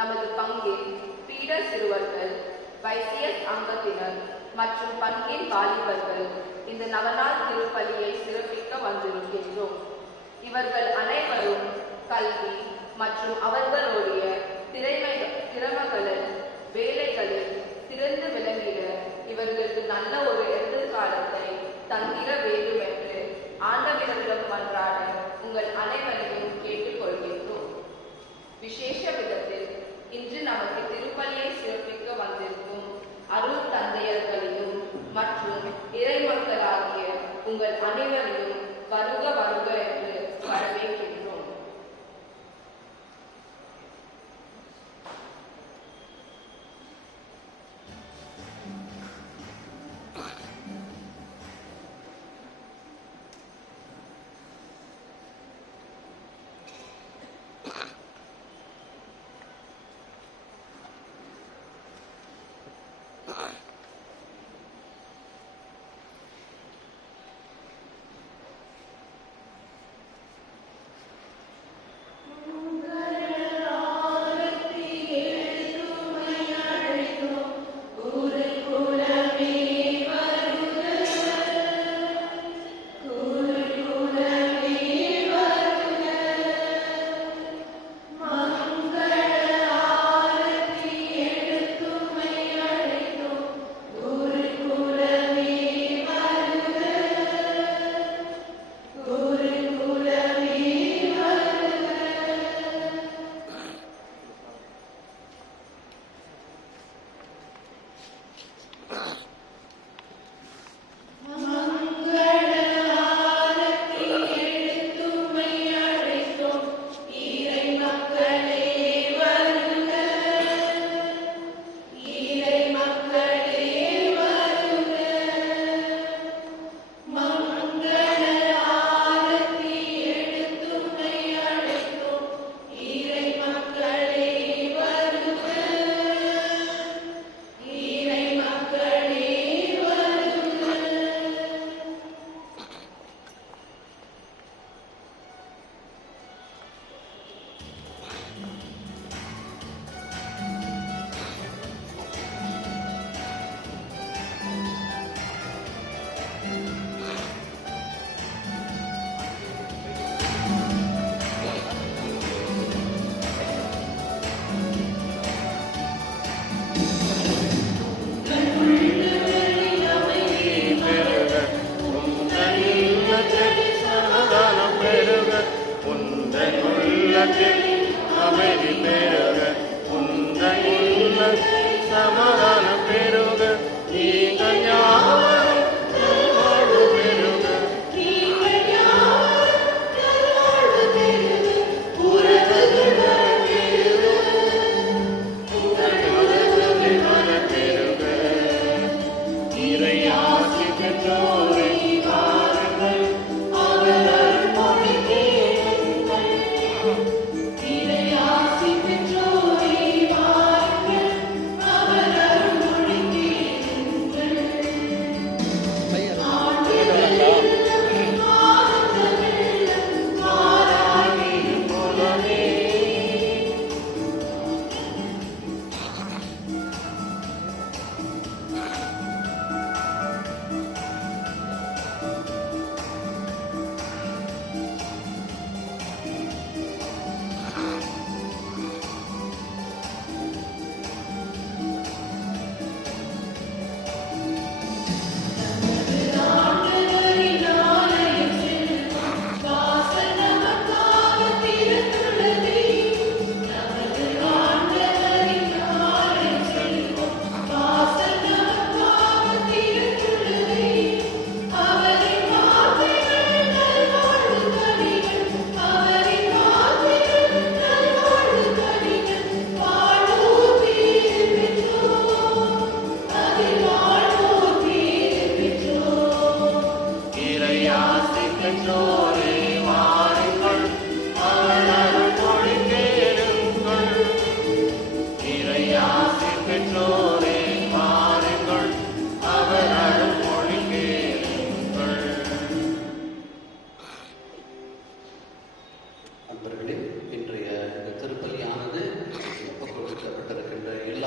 நமது பங்கில் பீடர் சிறுவர்கள், வைசியஸ் அங்கத்தினர் மற்றும் பங்கின் வாலிபர்கள் இந்த நவநாள் திருப்பலியை சிறப்பிக்க வந்திருக்கின்றோம். இவர்கள் அனைவரும் கல்வி மற்றும் அவர்களுடைய திறமைகளில் வேலைகளில் சிறந்து விளங்கிட இவர்களுக்கு நல்ல ஒரு எதிர்காலத்தை தந்திர வேண்டும் என்று ஆண்டவரிடம் மன்றாட உங்கள் அனைவரையும் கேட்டுக்கொள்கின்றோம். விசேஷ விதத்தில் இன்று நமக்கு திருப்பலியை சிறப்பிக்க வந்திருக்கும் அருள் தந்தையர்களையும் மற்றும் இறைமக்களாகிய உங்கள் அனைவரையும் வருக வருக என்று வரவேற்கின்றோம்.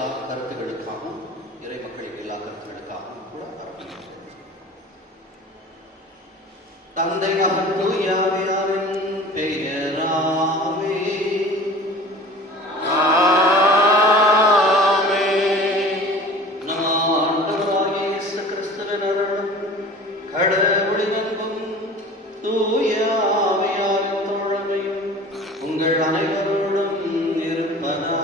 எல்லா கருத்துகளுக்காகவும், இறை மக்களின் எல்லா கருத்துகளுக்காகவும் கூட அர்ப்பணிக்கிறேன். தந்தை மகன் தூய ஆவியாரின் பெயராலே நம் ஆண்டவராகிய இயேசு கிறிஸ்துவின் அருளும் கடவுளின் அன்பும் தூய ஆவியாரின் தோழமையும் உங்கள் அனைவரோடும் இருப்பதாக.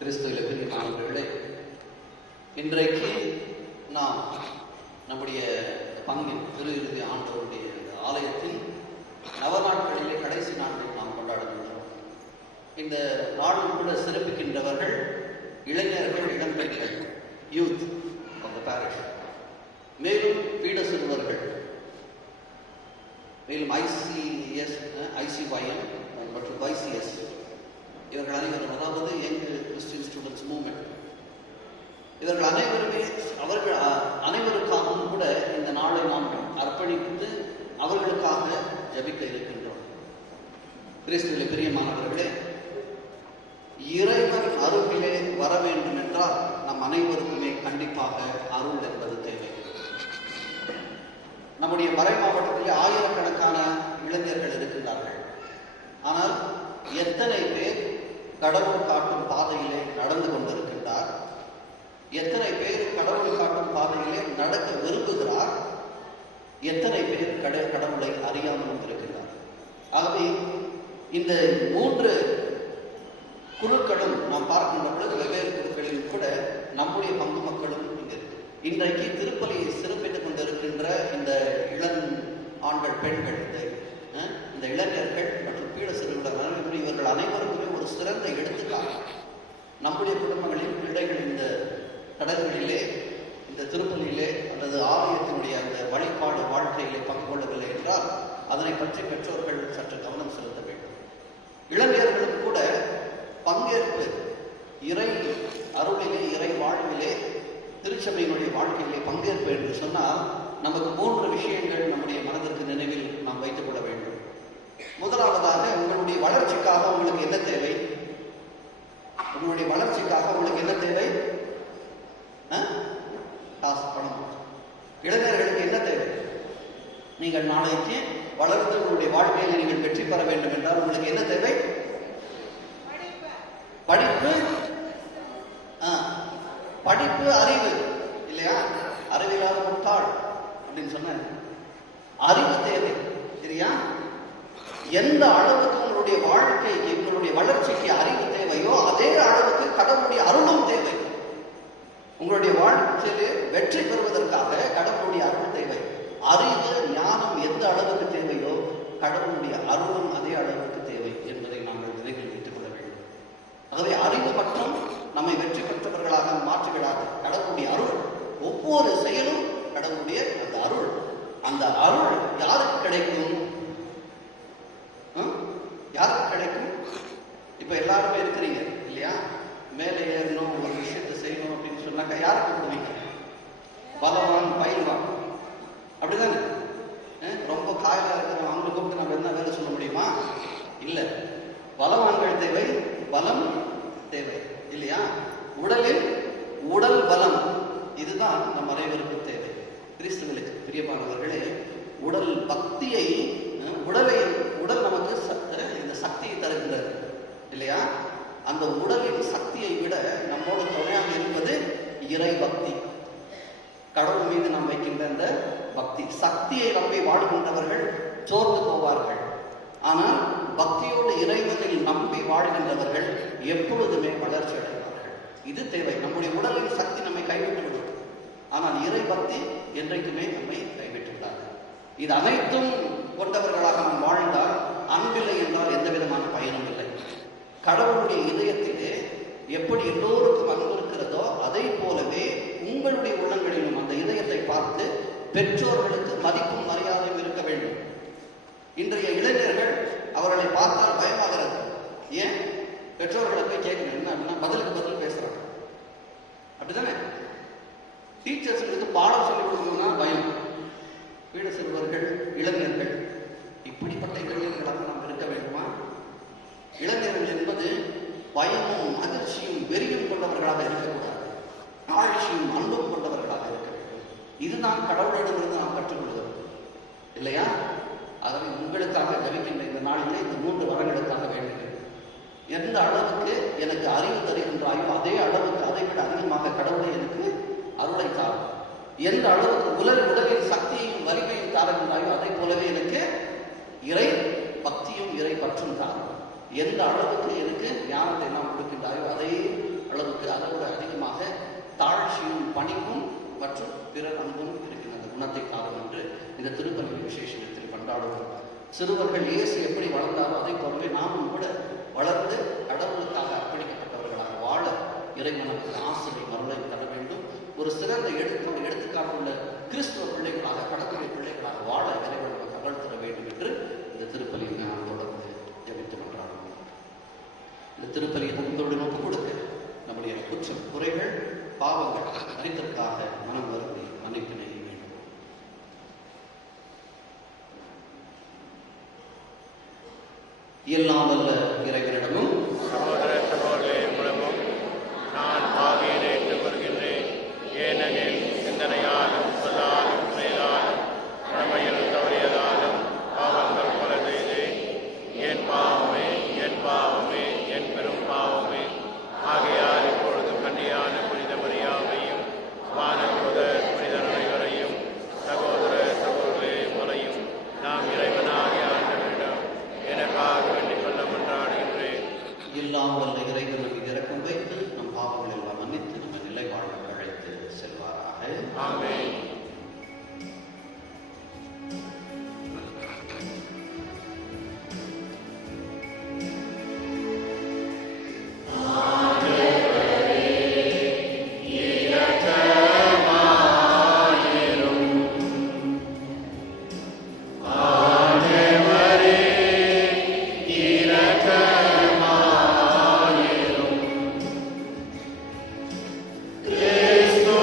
கிறிஸ்துவிலே பிரியமானவர்களே, இன்றைக்கு நாம் நம்முடைய பங்கின் திரு இறுதி ஆண்டவருடைய ஆலயத்தின் நவநாட்களிலே கடைசி நாட்களை நாம் கொண்டாடுகின்றோம். இந்த நாளும் கூட சிறப்பிக்கின்றவர்கள் இளைஞர்கள், இளம்பெண்கள், யூத் ஆஃப் த பாரிஷ், மேலும் பீட சிறுவர்கள், மேலும் ICYM மற்றும் YCS, இவர்கள் அனைவரும், அதாவது யங் கிறிஸ்டியன் ஸ்டூடெண்ட்ஸ் மூவ்மெண்ட், இவர்கள் அனைவருமே அவர்கள் அனைவருக்காகவும் கூட இந்த நாளை நாம் அர்ப்பணித்து அவர்களுக்காக ஜபிக்க இருக்கின்றோம். கிறிஸ்துவிலே பிரியமானவர்களே, இறைவன் அருகிலே வர வேண்டும் என்றால் நம் அனைவருக்குமே கண்டிப்பாக அருள் என்பது தேவை. நம்முடைய மறை மாவட்டத்திலே ஆயிரக்கணக்கான இளைஞர்கள் இருக்கின்றார்கள். ஆனால் எத்தனை பேர் கடவுள் காட்டும் பாதையிலே நடந்து கொண்டிருக்கின்றார்? எத்தனை பேர் கடவுள் காட்டும் பாதையிலே நடக்க விரும்புகிறார்? எத்தனை பேர் கடவுளை அறியாமலும் இருக்கின்றார்? ஆகவே இந்த 3 குழுக்களும் நாம் பார்க்கின்ற பொழுது வெவ்வேறு குழுக்களில் கூட நம்முடைய பங்கு மக்களும் இங்கு இன்றைக்கு திருப்பலியை சிறப்பித்துக் கொண்டிருக்கின்ற இந்த இளம் ஆண்கள், பெண்கள், இந்த இளைஞர்கள் மற்றும் பீட சிறுவர்கள், இவர்கள் அனைவருக்குமே ஒரு சிறந்த எடுத்துக்காட்டு. நம்முடைய குடும்பங்களில் பிள்ளைகள் இந்த கடல்களிலே, இந்த திருப்பலியிலே அல்லது ஆலயத்தினுடைய அந்த வழிபாடு வாழ்க்கையிலே பங்கு கொள்ளவில்லை என்றால் அதனை பற்றி பெற்றோர்கள் சற்று கவனம் செலுத்த வேண்டும். இளைஞர்களும் கூட பங்கேற்பு, இறை அருளிலே, இறை வாழ்விலே, திருச்சபையினுடைய வாழ்க்கையிலே பங்கேற்பு என்று சொன்னால் நமக்கு 3 விஷயங்கள் நம்முடைய மனதிற்கு நினைவில் நாம் வைத்துக் கொள்ள வேண்டும். முதலாவதாக, உங்களுடைய வளர்ச்சிக்காக உங்களுக்கு என்ன தேவை? உங்களுடைய வளர்ச்சிக்காக உங்களுக்கு என்ன தேவை? காசு, பணம். இளைஞர்களுக்கு என்ன தேவை? நீங்கள் நாளைக்கு வளர்ந்து உங்களுடைய வாழ்க்கையில் நீங்கள் வெற்றி பெற வேண்டும் என்றால் உங்களுக்கு என்ன தேவை? படிப்பு, படிப்பு, அறிவு, இல்லையா? அறிவில்லாத முட்டாள் அப்படின்னு சொன்ன அறிவு தேவை, சரியா? எந்த அளவுக்கு உங்களுடைய வாழ்க்கைக்கு, உங்களுடைய வளர்ச்சிக்கு அறிவு தேவையோ அதே அளவுக்கு கடவுளுடைய அருளும் தேவை. உங்களுடைய வாழ்க்கையிலே வெற்றி பெறுவதற்காக கடவுளுடைய அருள் தேவை. அறிவு, ஞானம் எந்த அளவுக்கு தேவையோ கடவுளுடைய அருளும் அதே அளவுக்கு தேவை என்பதை நாங்கள் நினைவில் வைத்துக் கொள்ள வேண்டும். ஆகவே அறிவு மற்றும் நம்மை வெற்றி பெற்றவர்களாக மாற்றுகிறார் கடவுளுடைய அருள். ஒவ்வொரு செயலும் கடவுளுடைய அந்த அருள். அந்த அருள் யாருக்கு கிடைக்கும்? யாருக்கு கிடைக்கும்? இப்ப எல்லாருமே இருக்கிறீங்க இல்லையா? மேலே ஏறணும், ஒரு விஷயத்தை செய்யணும் அப்படின்னு சொன்னாக்கா யாருக்கு கூப்பிடுவீங்க? பலவான், பயில்வான், அப்படிதானே? ரொம்ப காயலா இருக்கிற அவங்களை கூப்பிட்டு நம்ம என்ன வேலை சொல்ல முடியுமா? இல்ல. பலவான்கள் தேவை, பலம் தேவை, இல்லையா? உடலில் உடல் பலம், இதுதான் நம் அனைவருக்கும் தேவை. கிறிஸ்துவுக்கு பிரியமானவர்களே, உடல் பக்தியை, உடல் நமக்கு இந்த சக்தியை தருகின்றது, இல்லையா? அந்த உடலின் சக்தியை விட நம்மோடு துணையாக இருப்பது இறை பக்தி. கடவுள் மீது நாம் வைக்கின்ற அந்த பக்தி சக்தியை நம்பி வாழ்கின்றவர்கள் சோர்ந்து போவார்கள். ஆனால் பக்தியோடு இறைவனில் நம்பி வாழ்கின்றவர்கள் எப்பொழுதுமே வளர்ச்சி அடைவார்கள். இது தேவை. நம்முடைய உடலின் சக்தி நம்மை கைவிட்டுவிடும், ஆனால் இறை பக்தி என்றைக்குமே நம்மை கைவிட்டுவிடாது. இது அனைத்தும் கொண்டவர்களாக நாம் வாழ்ந்தால் அன்பில்லை என்றால் எந்த விதமான பயனும் இல்லை. கடவுளுடைய இதயத்திலே எப்படி எல்லோருக்கும் அன்பு இருக்கிறதோ அதே போலவே உங்களுடைய உள்ளங்களிலும் அந்த இதயத்தை பார்த்து பெற்றோர்களுக்கு மதிப்பும் மரியாதையும் இருக்க வேண்டும். இன்றைய இளைஞர்கள் அவர்களை பார்த்தால் பயமாகிறது. ஏன்? பெற்றோர்களை போய் கேட்கணும், என்ன அப்படின்னா பதிலுக்கு பதில் பேசுறாங்க, அப்படித்தானே? டீச்சர்ஸுக்கு பாடம் சொல்லிக் கொடுக்கணும்னா பயம். சிறுவர்கள், இளைஞர்கள், இப்படிப்பட்ட இளைஞர்களாக நாம் இருக்க வேண்டுமா? இளைஞர்கள் என்பது பயமும் அதிர்ச்சியும் வெறியும் கொண்டவர்களாக இருக்கக்கூடாது, ஆழ்ச்சியும் அன்பும் கொண்டவர்களாக இருக்க வேண்டும். இதுதான் கடவுளிடமிருந்து நாம் கற்றுக்கொள்கிறோம் இல்லையா? ஆகவே உங்களுக்காக ஜபிக்கின்ற இந்த நாளிலே இந்த 3 வரங்களுக்காக வேண்டுகிறேன். எந்த அளவுக்கு எனக்கு அறிவு தருகின்றாயோ அதே அளவுக்கு அதை விட அதிகமாக கடவுளை எனக்கு அருளை தாரும். எந்த அளவுக்கு உடலின் சக்தியையும் வலிமையும் தாருகின்றாயோ அதை போலவே எனக்கு இறை பக்தியும் இறை பற்றும் தாரும். எந்த அளவுக்கு எனக்கு ஞானத்தை நாம் கொடுக்கின்றாயோ அதே அளவுக்கு அதை விட அதிகமாக தாழ்ச்சியும் பணிவும் மற்றும் பிறர் அன்பும் இருக்கின்ற அந்த குணத்தை தாரும் என்று இந்த திருப்பலி விசேஷத்தில் கொண்டாடுவோம். சிறுவர்கள் இயேசு எப்படி வளர்ந்தாரோ அதை போலவே நாமும் கூட வளர்ந்து கடவுளுக்காக அர்ப்பணிக்கப்பட்டவர்களாக வாழ இறைவனுக்கு ஆசிரியை மருளை தர வேண்டும். ஒரு சிறந்த எடுத்துக்காட்டுள்ள கிறிஸ்துவ பிள்ளைகளாக, கடவுளுடைய பிள்ளைகளாக வாழ இறைவன் நமக்கு அருள் தர வேண்டும் என்று இந்த திருப்பலியை நாம் தொடர்ந்து ஜெபித்து கொண்டாடுவோம். இந்த திருப்பலியை நம்மளோடு நோக்கு கொடுக்க நம்முடைய குற்றம், குறைகள், பாவங்கள் அறிந்ததற்காக மனம் வருந்தி மன்னிப்பினை வேண்டும். எல்லாம் வல்ல இறைவனிடமும் சகோதர சகோதரின் மூலமும் நான் பாவியனை ஏற்று வருகின்றேன். ஏனெனில் சிந்தனையாலும் சொல்லாலும் செயலாலும் கடமையில் தவறியதாலும் பாவங்கள் பல செய்தேன். என் பாவமே, என் பாவமே, என் பெரும் பாவமே. ஆகையால் இப்பொழுது கன்னியான புனித மரியாதையும் வானதூதர் புனிதர் அனைவரையும் சகோதர சகோதரி முறையும் நாம் இறைவனாகிய ஆண்டவரிடம் எனக்காக வேண்டிக் கொள்ள கொண்டாடுகின்றேன். எல்லாம் வல்ல இறைவன் நம்மை இறக்கம் வைத்து நம் பாவங்கள் எல்லாம் மன்னித்து நம்ம நிலை வாழ அழைத்து செல்வாராக. ஆமென். Cristo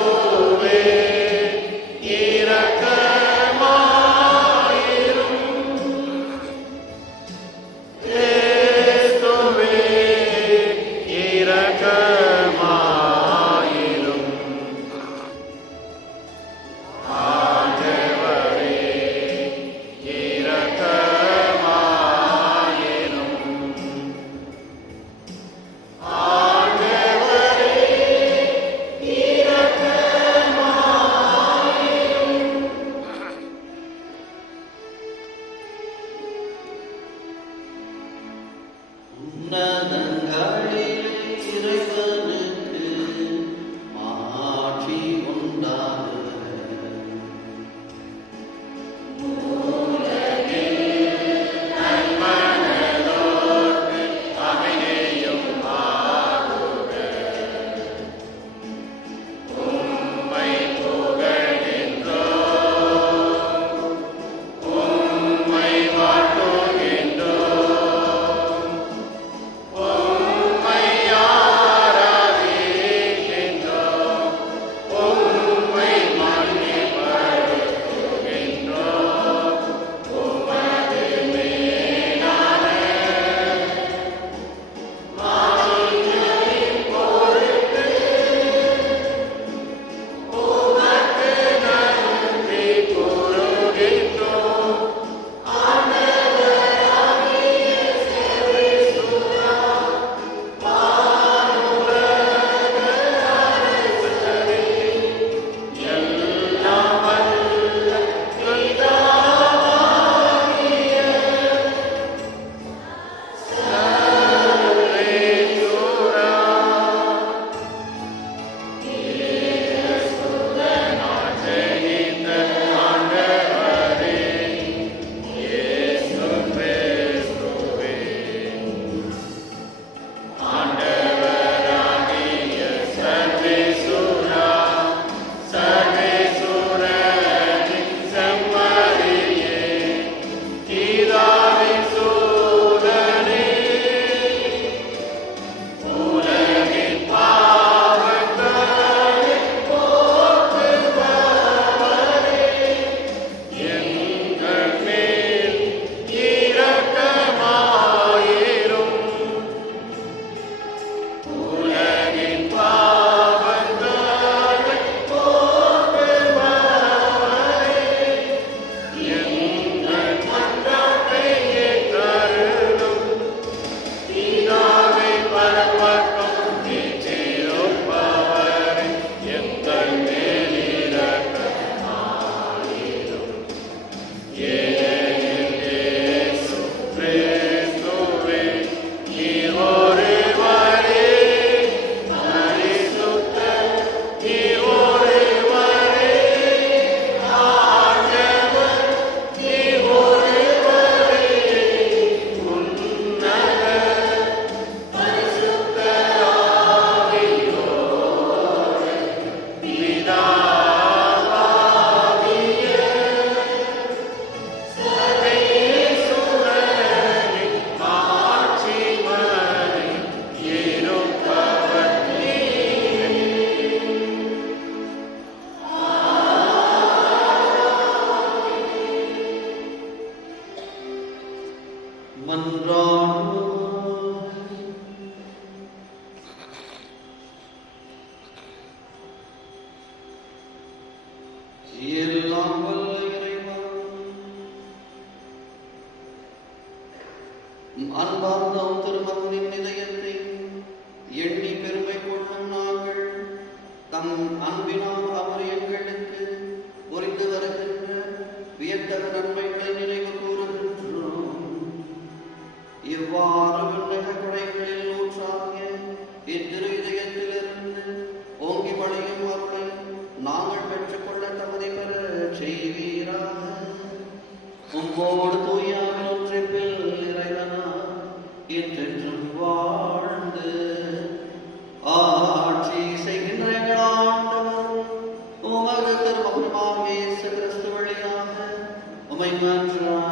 எல்லாம் வல்ல இறைவா, அன்பார்ந்த திருமகனின் இதயத்தை எண்ணி பெருமை கொள்ளும் நாங்கள் தம் அன்பினால் அவர் எங்களுக்கு புரிந்து வருகின்ற வியத்தக நன்மைகளை நினைவு கூறுகின்றோம். இவ்வாறு விண்ணக குறைகளில் ஊற்றாகிய இத்திரு இதயத்திலிருந்து ஓங்கி வழியும் அருளை நாங்கள் பெற்றுக்கொள்ள தகுதி பெற செய்வீராக. உம்மோடு தூயான ஒன்றிப்பில் இறைவனா என்றென்றும் வாழ்ந்து ஆட்சி செய்கின்ற எங்கள் ஆண்டவர் உமது திருமகனாகிய இயேசு கிறிஸ்து வழியாக உம்மை மன்றாடுகிறோம்.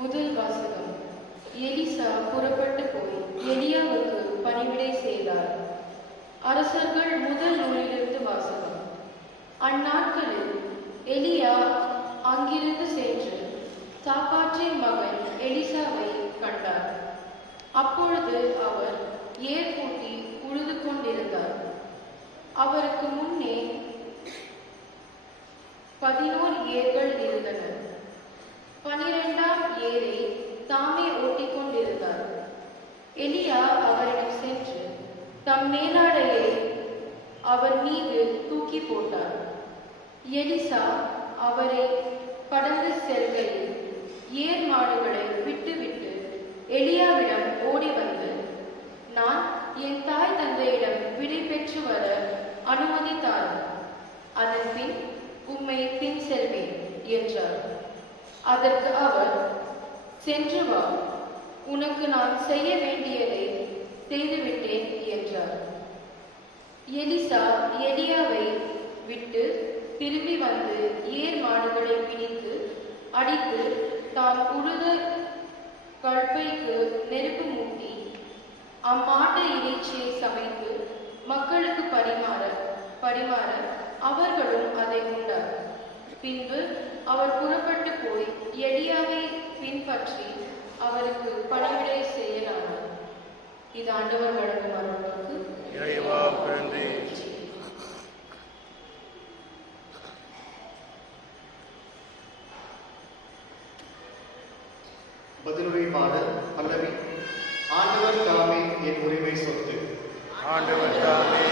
முதல் வாசகம். எலிசா புறப்பட்டு போய் எலியாவுக்கு பணிவிடை செய்தார். அரசர்கள் முதல் நூலிலிருந்து வாசகம். அந்நாட்களில் எலியா அங்கிருந்து சென்று சாப்பாற்றின் மகன் எலிசாவை கண்டார். அப்பொழுது அவர் ஏர் பூட்டி உழுது கொண்டிருந்தார். அவருக்கு முன்னே 11 ஏர்கள் இருந்தன. 12ஆம் ஏரை தாமே ஓட்டிக் கொண்டிருந்தார். எலியா அவரிடம் சென்று தம் மேலாடையை அவர் மீது தூக்கி போட்டார். எலிசா அவரை கடந்து செல்கையில் ஏர் மாடுகளை விட்டுவிட்டு எலியாவிடம் ஓடி வந்து, நான் என் தாய் தந்தையிடம் விடை பெற்று வர அனுமதி தாரும், அதன் பின் உம்மை பின் செல்வேன் என்றார். அதற்கு அவர், சென்று வா, உனக்கு நான் செய்ய வேண்டியதை செய்துவிட்டேன் என்றார். எலிசா எலியாவை விட்டு திரும்பி வந்து ஏர் மாடுகளை பிடித்து அடித்து தாம் உழுத கல்பைக்கு நெருப்பு மூட்டி அம்மாட்டு இறைச்சியை சமைத்து மக்களுக்கு பரிமாற அவர்களும் அதை உண்டார். பின்பு அவர் புறப்பட்டு போய் எலியாவை பின்பற்றி அவருக்கு பணிவிடை செய்யலானார். இது ஆண்டவர் வழங்கும் அருள்வாக்கு. இறைவா பிறந்தே. பதிலுரை பாடல் பல்லவி. ஆண்டவர் தாமே என் உரிமை சொத்து. ஆண்டவர் தாமே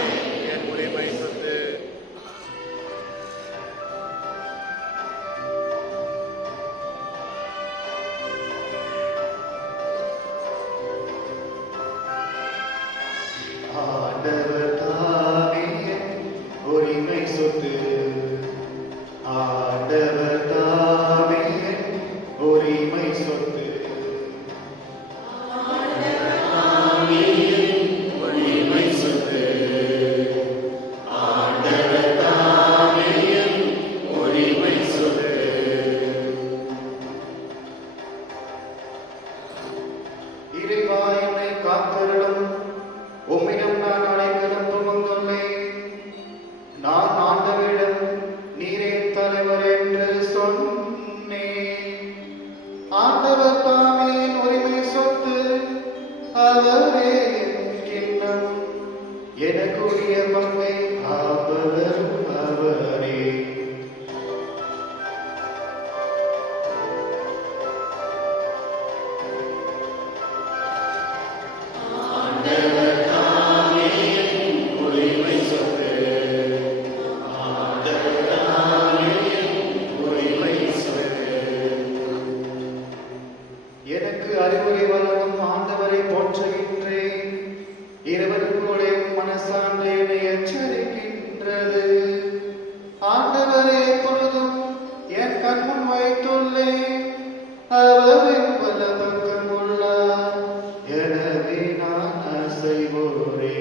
என் உரிமை சொத்து. ஆண்டவர் தாமே என் உரிமை சொத்து. ஆண்டவர் தாமே என் உரிமை சொத்து. ஆண்டவர் தாமே என் உரிமை சொத்து. அறிவுரை வழங்கும் ஆண்டவரை போற்றுகின்றேன். இருவருக்குடைய மனசான்று என்னை எச்சரிக்கின்றது. ஆண்டவரே பொழுதும் என் கண்முன் வைத்துள்ளேன். அவரின் வலப்பக்கம் உள்ளார், எனவே நான் அசைவோரே.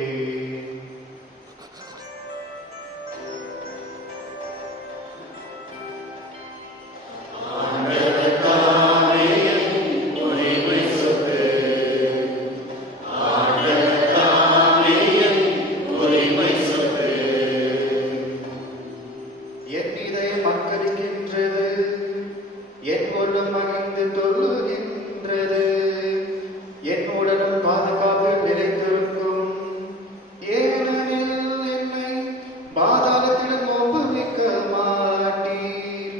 என் இதயம் மக்களிக்கின்றது, என் உள்ளம் மகிழ்ந்து தொழுகின்றது. என் உடலும் பாதுகாப்பில் நிலைத்திருக்கும். ஏனெனில் என்னை பாதாளத்திலும் ஒப்புவிக்க மாட்டீர்.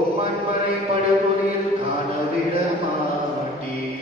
உம் அன்பரை படுகொலியில் காணவிட மாட்டீர்.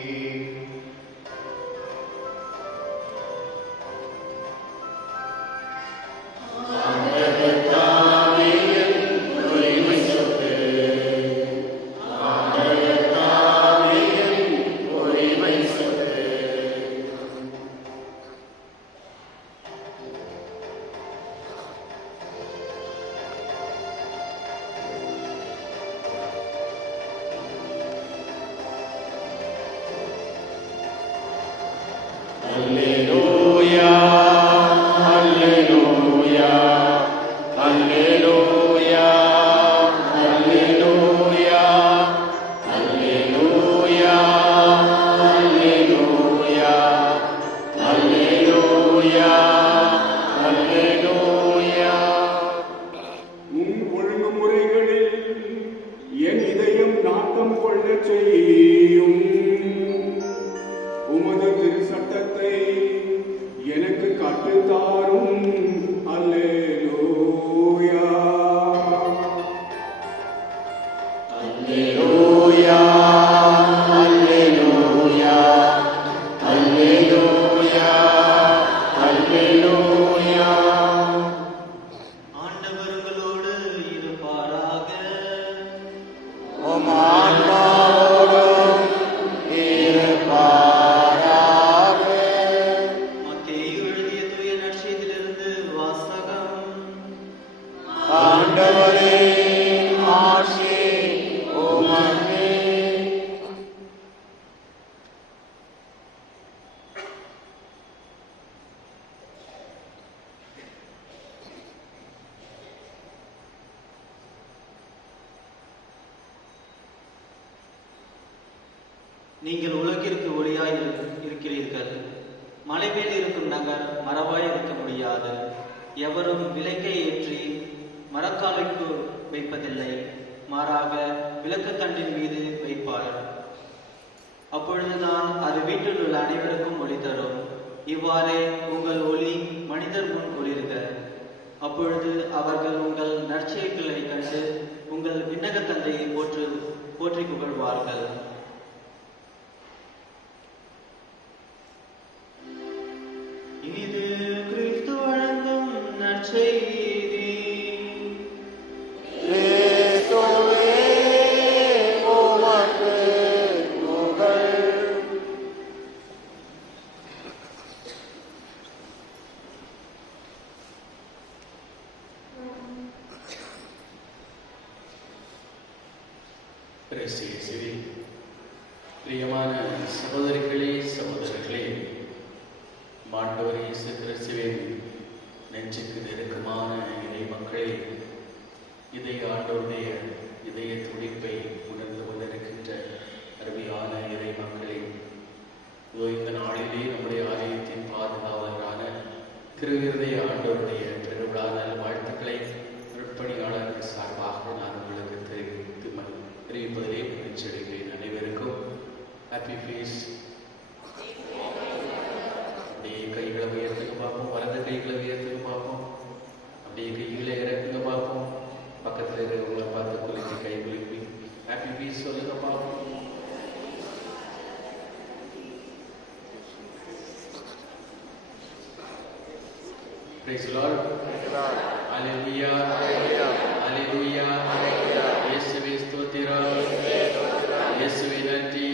நீங்கள் உலகிற்கு ஒளியாய் இருக்கிறீர்கள். மலை மேல் இருக்கும் நகர் மரபாய் இருக்க முடியாது. எவரும் விளக்கை ஏற்றி மரக்காலுக்கு வைப்பதில்லை, மாறாக விளக்கு தண்டின் மீது வைப்பார். அப்பொழுதுதான் அது வீட்டில் உள்ள அனைவருக்கும் ஒளி தரும். இவ்வாறே உங்கள் ஒளி மனிதர் முன் ஒளிர்க. அப்பொழுது அவர்கள் உங்கள் நற்செயல்களை கண்டு உங்கள் விண்ணக தந்தையை போற்றி புகழ்வார்கள். இது கிறிஸ்து வழங்கும் நற்செய்தி. பிரியமான சகோதரிகளே, சகோதரர்களே, மாண்டவர் இயேசு கிறிஸ்துவின் நெஞ்சுக்கு நெருக்கமான இறை மக்களே, இதை ஆண்டவருடைய இதய துடிப்பை உணர்ந்து கொண்டிருக்கின்ற அருமையான இறை மக்களே, இந்த நாளிலே நம்முடைய ஆலயத்தின் பாதுகாவலரான திருவிருதைய ஆண்டவருடைய பெருவிழா நல் வாழ்த்துக்களை நற்பணியாளர்கள் சார்பாக நான் உங்களுக்கு தெரிவிப்பதிலே மகிழ்ச்சி அடைகிறேன். அனைவருக்கும் ஹாப்பி ஃபீஸ். அப்படியே கைகளை உயர்த்துங்க பார்ப்போம். வலது கைகளை உயர்த்துங்க பார்ப்போம். அப்படியே கைகளை இறக்குங்க பார்ப்போம். பக்கத்தில் இருக்கிறவங்களை பார்த்து குலுக்கி கை குலுக்கி ஹாப்பி ஃபீஸ் சொல்லுங்க பார்ப்போம். Praise the Lord. Hallelujah. Hallelujah. இயேசுவே ஸ்தோத்திரம். இயேசுவே நன்றி.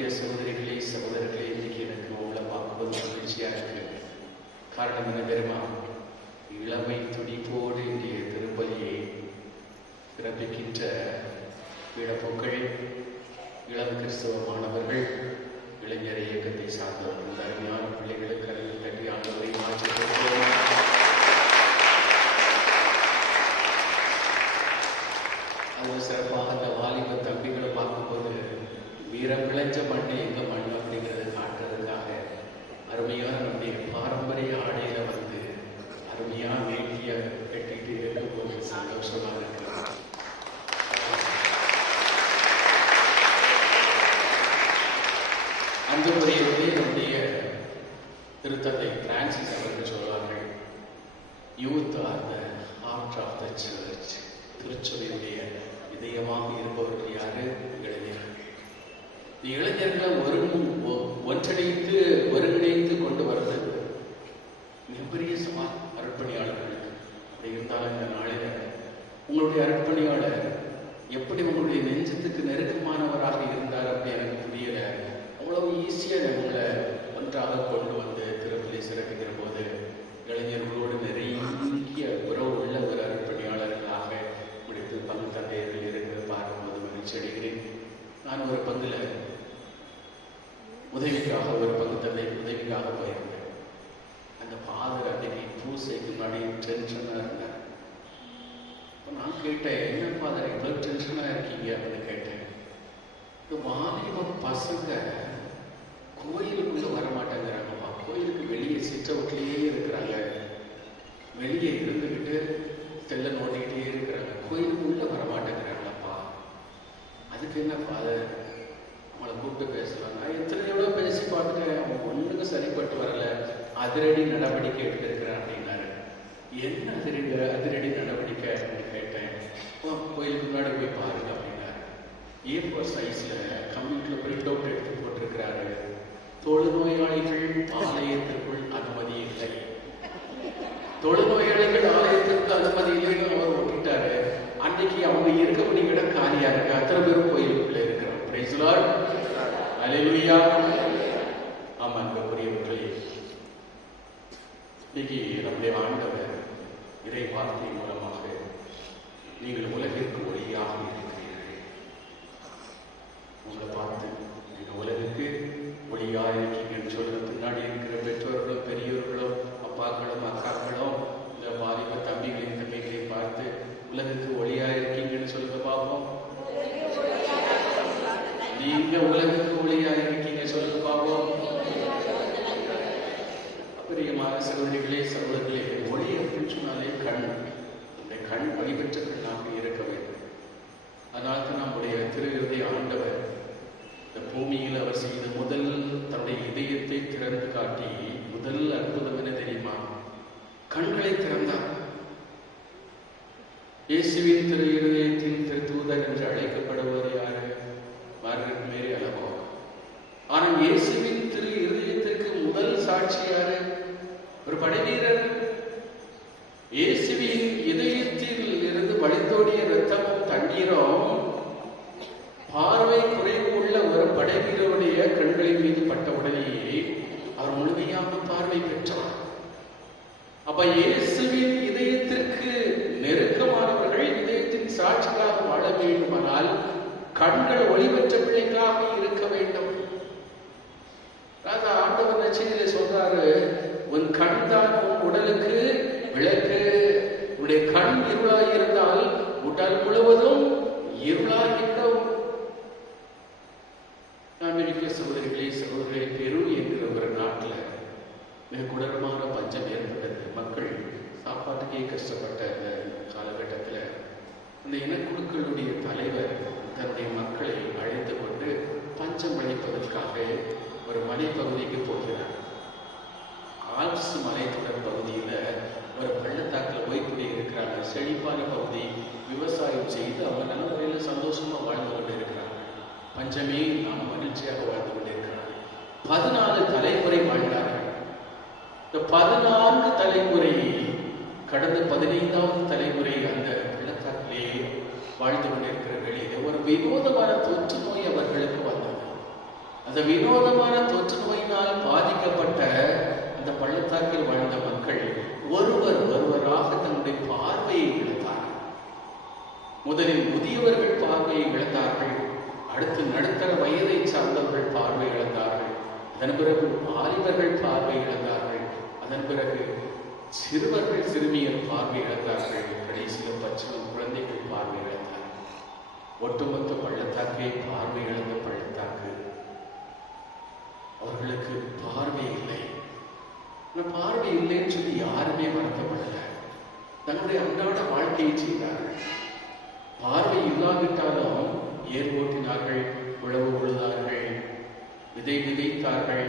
அன்புமிக்க சகோதரிகளே சகோதரர்களே, இன்னைக்கு எனக்கு உங்களை பார்க்கும்போது மகிழ்ச்சியா இருக்கு. காரணம் என்ன தெரியுமா? இளமை துடிப்போடு இன்றைய திருப்பலியை சிறப்பிக்கின்ற பீடப்போக்கள், இளம் கிறிஸ்தவ மாணவர்கள், இளைஞர் இயக்கத்தை சார்ந்தவர்கள், இந்த அருமையான பிள்ளைகளுக்கு கருவில் தட்டி ஆண்டவரை மாற்றி அதுவும் சிறப்பாக அந்த வாலிப தம்பிகளை பார்க்கும்போது வீரம் விளைஞ்ச மண்ணு எங்க மண் அப்படிங்கிறத காட்டுறதுக்காக அருமையான நம்முடைய பாரம்பரிய ஆடையில வந்து அருமையா வேட்டிய கட்டிட்டு இருக்கும்போது சந்தோஷமா இருக்கு. அந்த முறையிலே நம்முடைய திருத்தந்தை பிரான்சிஸ் அவர்கள் சொல்வார்கள், youth are the heart of the church. திருச்சபையுடைய இதயமாக இருப்பவர்கள் யாரு? இளைஞர்கள். இளைஞர்களை ஒருங்கிணைத்து கொண்டு வருது மிகப்பெரிய சவால் அர்ப்பணியாளர்களுக்கு. அப்படி இருந்தாலும் இந்த நாளில் உங்களுடைய அர்ப்பணியாளர் எப்படி உங்களுடைய நெஞ்சத்துக்கு நெருக்கமானவராக இருந்தார் அப்படி எனக்கு புரியல. அவ்வளவு ஈஸியாக உங்களை ஒன்றாக கொண்டு வந்து திருப்பலி சிறப்பிக்கிற போது இளைஞர்களோடு நெருங்கிய உறவு உள்ள ஒரு அர்ப்பணியாளர்களாக முடித்து பங்கு தந்தையர்கள் இருக்கிற பார்க்கும்போது மகிழ்ச்சி அடைகிறேன். நான் ஒரு பங்குல ஒரு பங்கு தந்தை உதவிக்காக போயிருந்தேன். அந்த ஃபாதர் அன்னைக்கு பூசைக்கு முன்னாடி டென்ஷனா இருந்தார். இப்போ நான் கேட்டேன், என்ன ஃபாதர் இவ்வளவு டென்ஷனா இருக்கீங்க அப்படின்னு கேட்டேன். இந்த வாலிப பசங்க கோயிலுக்குள்ள வரமாட்டேங்கிறாங்கப்பா. கோயிலுக்கு வெளியே சிற்றவுட்லேயே இருக்கிறாங்க. வெளியே இருந்துக்கிட்டு செல்ல நோண்டிக்கிட்டே இருக்கிறாங்க. கோயிலுக்குள்ள வரமாட்டேங்கிறாங்களப்பா. அதுக்கு என்ன ஃபாதர், அவங்கள கூப்பிட்டு பேசலாம். நான் எத்தனையோட பேசி பார்த்துட்டேன், அவங்க ஒண்ணுக்கு சரிப்பட்டு வரல. அதிரடி நடவடிக்கை எடுத்திருக்கிறேன் அப்படின்னாரு. என்ன அதிரடி நடவடிக்கை அப்படின்னு கேட்டேன். கோயிலுக்கு முன்னாடி போய் பாருங்க அப்படின்னாரு. A4 சைஸ்ல கம்ப்யூட்டர்ல பிரிண்ட் அவுட் எடுத்து போட்டிருக்கிறாரு, தொழுநோயாளிகள் ஆலயத்திற்குள் அனுமதி இல்லை. தொழுநோயாளிகள் ஆலயத்திற்கு அனுமதி இல்லைன்னு அவர் ஒட்டிட்டாரு. அன்னைக்கு அவங்க இருக்கப்படி விட காலியா இருக்கு. அத்தனை பேரும் கோயிலுக்குள்ள இருக்கிறோம். பிரைஸ் தி லார்ட், அல்லேலூயா. ஆமா, அன்புக்குரியவர்களே, இன்னைக்கு நம்முடைய ஆண்டவர் இறை வார்த்தை மூலமாக நீங்கள் உலகிற்கு ஒளியாக இருக்கிறீர்கள். உங்களை பார்த்து நீங்க உலகிற்கு ஒளியா இருக்கீங்கன்னு சொல்ற பின்னாடி இருக்கிற பெற்றோர்களும் பெரியோர்களும் அப்பாக்களும் அக்காக்களும் இந்த வாலிப தம்பிகளின் தம்பிகளை பார்த்து உலகுக்கு ஒளியா இருக்கீங்கன்னு சொல்லுங்க பார்ப்போம். நீங்க உலகுக்கு ஒளியா இருக்கீங்க சொல்லுங்க பார்ப்போம். பிரியமான சகோதரிகளே சகோதரர்களே, ஒளி அப்படின்னு சொன்னாலே கண். இந்த கண் வழிபெற்ற கண்ணாக இருக்க வேண்டும். அதனால்தான் நம்முடைய திரு இருதய ஆண்டவர் இந்த பூமியில் அவர் செய்த முதல் தன்னுடைய இதயத்தை திறந்து காட்டி முதல் அற்புதம் என்ன தெரியுமா? கண்களை திறந்தார். இயேசுவின் திரு இருதயத்தின் திருத்தூதர் என்று அழைக்கப்படுவது யாரு? மார்கரெட் மேரி அலவா. ஆனால் இயேசுவின் திரு இருதயத்திற்கு முதல் சாட்சி யாரு? ஒரு படைவீரர். இயேசுவின் இதயத்தில் இருந்து வழிந்தோடிய இரத்தமும் தண்ணீரும் பார்வை குறைவு உள்ள ஒரு படைவீரருடைய கண்களின் மீது பட்ட உடனேயே அவர் முழுமையான பார்வை பெற்றார். அப்ப இயேசுவின் இதயத்திற்கு நெருக்கமானவர்கள் இதயத்தின் சாட்சிகளாக வாழ வேண்டுமானால் கண்கள் ஒளிபெற்ற பிள்ளைகளாக இருக்க வேண்டும். ஆண்டவர் நற்செய்தியிலே சொல்றாரு, உன் கண் தான் உன் உடலுக்கு விளக்கு. உன்னுடைய கண் இருளாய் இருந்தால் உடல் முழுவதும் இருளாகிவிடும். அமெரிக்க சகோதரிகளே சகோதரிகளே, பெரு என்கிற ஒரு நாட்டில் மிக கொடூரமான பஞ்சம் ஏற்பட்டது. மக்கள் சாப்பாட்டுக்கே கஷ்டப்பட்ட அந்த காலகட்டத்தில் அந்த இனக்குழுக்களுடைய தலைவர் தன்னுடைய மக்களை அழைத்து கொண்டு பஞ்சம் அளிப்பதற்காக ஒரு மலைப்பகுதிக்கு போகிறார். ஆல்ப்ஸ் மலைத்தொடர் பகுதியில் ஒரு பள்ளத்தாக்கில் போய் குடியிருக்கிறாங்க. செழிப்பான பகுதி, விவசாயம் செய்து அவங்க நல்ல முறையில் சந்தோஷமா வாழ்ந்து கொண்டு இருக்கிறாங்க. பஞ்சமே நாம் மகிழ்ச்சியாக வாழ்ந்து கொண்டிருக்கிறாங்க. 14 தலைமுறை வாழ்ந்தார்கள். இந்த 14 தலைமுறை கடந்த 15வது தலைமுறை அந்த பள்ளத்தாக்கிலேயே வாழ்ந்து கொண்டிருக்கிற வேளையில் ஒரு வினோதமான தொற்று நோய் அவர்களுக்கு வந்தது. அந்த வினோதமான தொற்று நோயினால் பாதிக்கப்பட்ட அந்த பள்ளத்தாக்கில் வாழ்ந்த மக்கள் ஒருவராக தன்னுடைய பார்வையை இழந்தார்கள். முதலில் முதியவர்கள் பார்வையை இழந்தார்கள். அடுத்து நடுத்தர வயதை சார்ந்தவர்கள் பார்வை இழந்தார்கள். அதன் பிறகு வாலிபர்கள் பார்வை இழந்தார்கள். அதன் பிறகு சிறுவர்கள் சிறுமியர் பார்வை இழந்தார்கள். கடைசியில் பச்சிளம் குழந்தைகள் பார்வை இழந்தார்கள். ஒட்டுமொத்த பள்ளத்தாக்கே பார்வை இழந்த பள்ளத்தாக்கு. அவர்களுக்கு பார்வை இல்லை. பார்வை இல்லைன்னு சொல்லி யாருமே வருத்தப்படல. தன்னுடைய அன்றாட வாழ்க்கையை செய்தார்கள். பார்வை இல்லாவிட்டாலும் ஏர் ஓட்டினார்கள், உழவு உழுதார்கள், விதை விதைத்தார்கள்,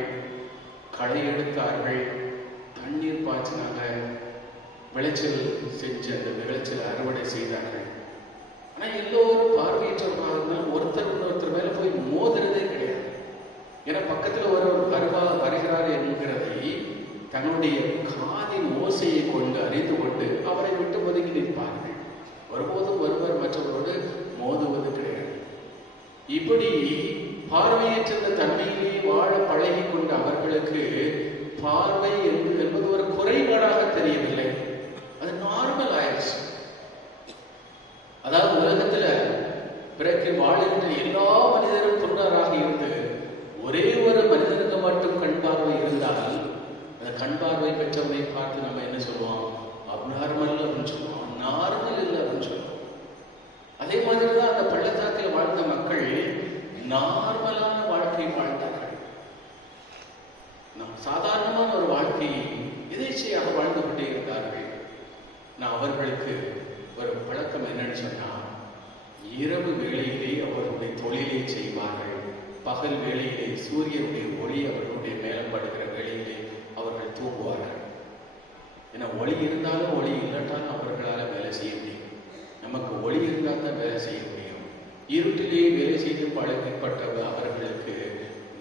களை எடுத்தார்கள், தண்ணீர் பாய்ச்சினாங்க, விளைச்சல் செஞ்சு அந்த விளைச்சல் அறுவடை செய்தார்கள். ஆனா எல்லோரும் பார்வையற்றவர்களாக இருந்தாலும் ஒருத்தர் இன்னொருத்தர் மேல போய் மோதுறதே கிடையாது. ஏன்னா பக்கத்துல ஒருவர் வருகிறார் என்கிறதை தன்னுடைய காதின் ஓசையை கொண்டு அறிந்து கொண்டு அவரை விட்டு ஒதுங்கி நிற்பார்கள். ஒருபோதும் ஒருவர் மற்றவரோடு மோதுவது கிடையாது. இப்படி பார்வையற்ற தன்மையிலே வாழ பழகி கொண்ட அவர்களுக்கு பார்வை என்பது ஒரு குறைபாடாக தெரியவில்லை. அது நார்மல் ஆயிடுச்சு. அதாவது உலகத்துல பிறகு வாழ்கின்ற எல்லா மனிதரும் குருடராக இருந்து ஒரே ஒரு மனிதனுக்கு மட்டும் கண் பார்வை இருந்தால் அந்த கண் பார்வை பெற்றவரை பார்த்து நம்ம என்ன சொல்லுவோம்? அப்நார்மல் அப்படின்னு சொல்லுவோம், நார்மல் இல்லை அப்படின்னு சொல்லுவோம். அதே மாதிரிதான் அந்த பள்ளத்தாக்கில் வாழ்ந்த மக்கள் நார்மலான வாழ்க்கை வாழ்ந்தார்கள். சாதாரணமான ஒரு வாழ்க்கையை எதேச்சையாக வாழ்ந்து கொண்டே இருந்தார்கள். நான் அவர்களுக்கு ஒரு பழக்கம் என்னன்னு சொன்னா, இரவு வேளையிலே அவர்களுடைய தொழிலை செய்வார்கள். பகல் வேளையிலே சூரியனுடைய ஒளி அவர்களுடைய மேலப்படுகிற வேளையிலே அவர்கள் தூங்குவார்கள். ஏன்னா ஒளி இருந்தாலும் ஒளி இல்லாட்டாலும் அவர்களால் வேலை செய்ய முடியும். நமக்கு ஒளி இருந்தால் தான் வேலை செய்ய முடியும். இருட்டிலே வேலை செய்து பழக்கப்பட்ட அவர்களுக்கு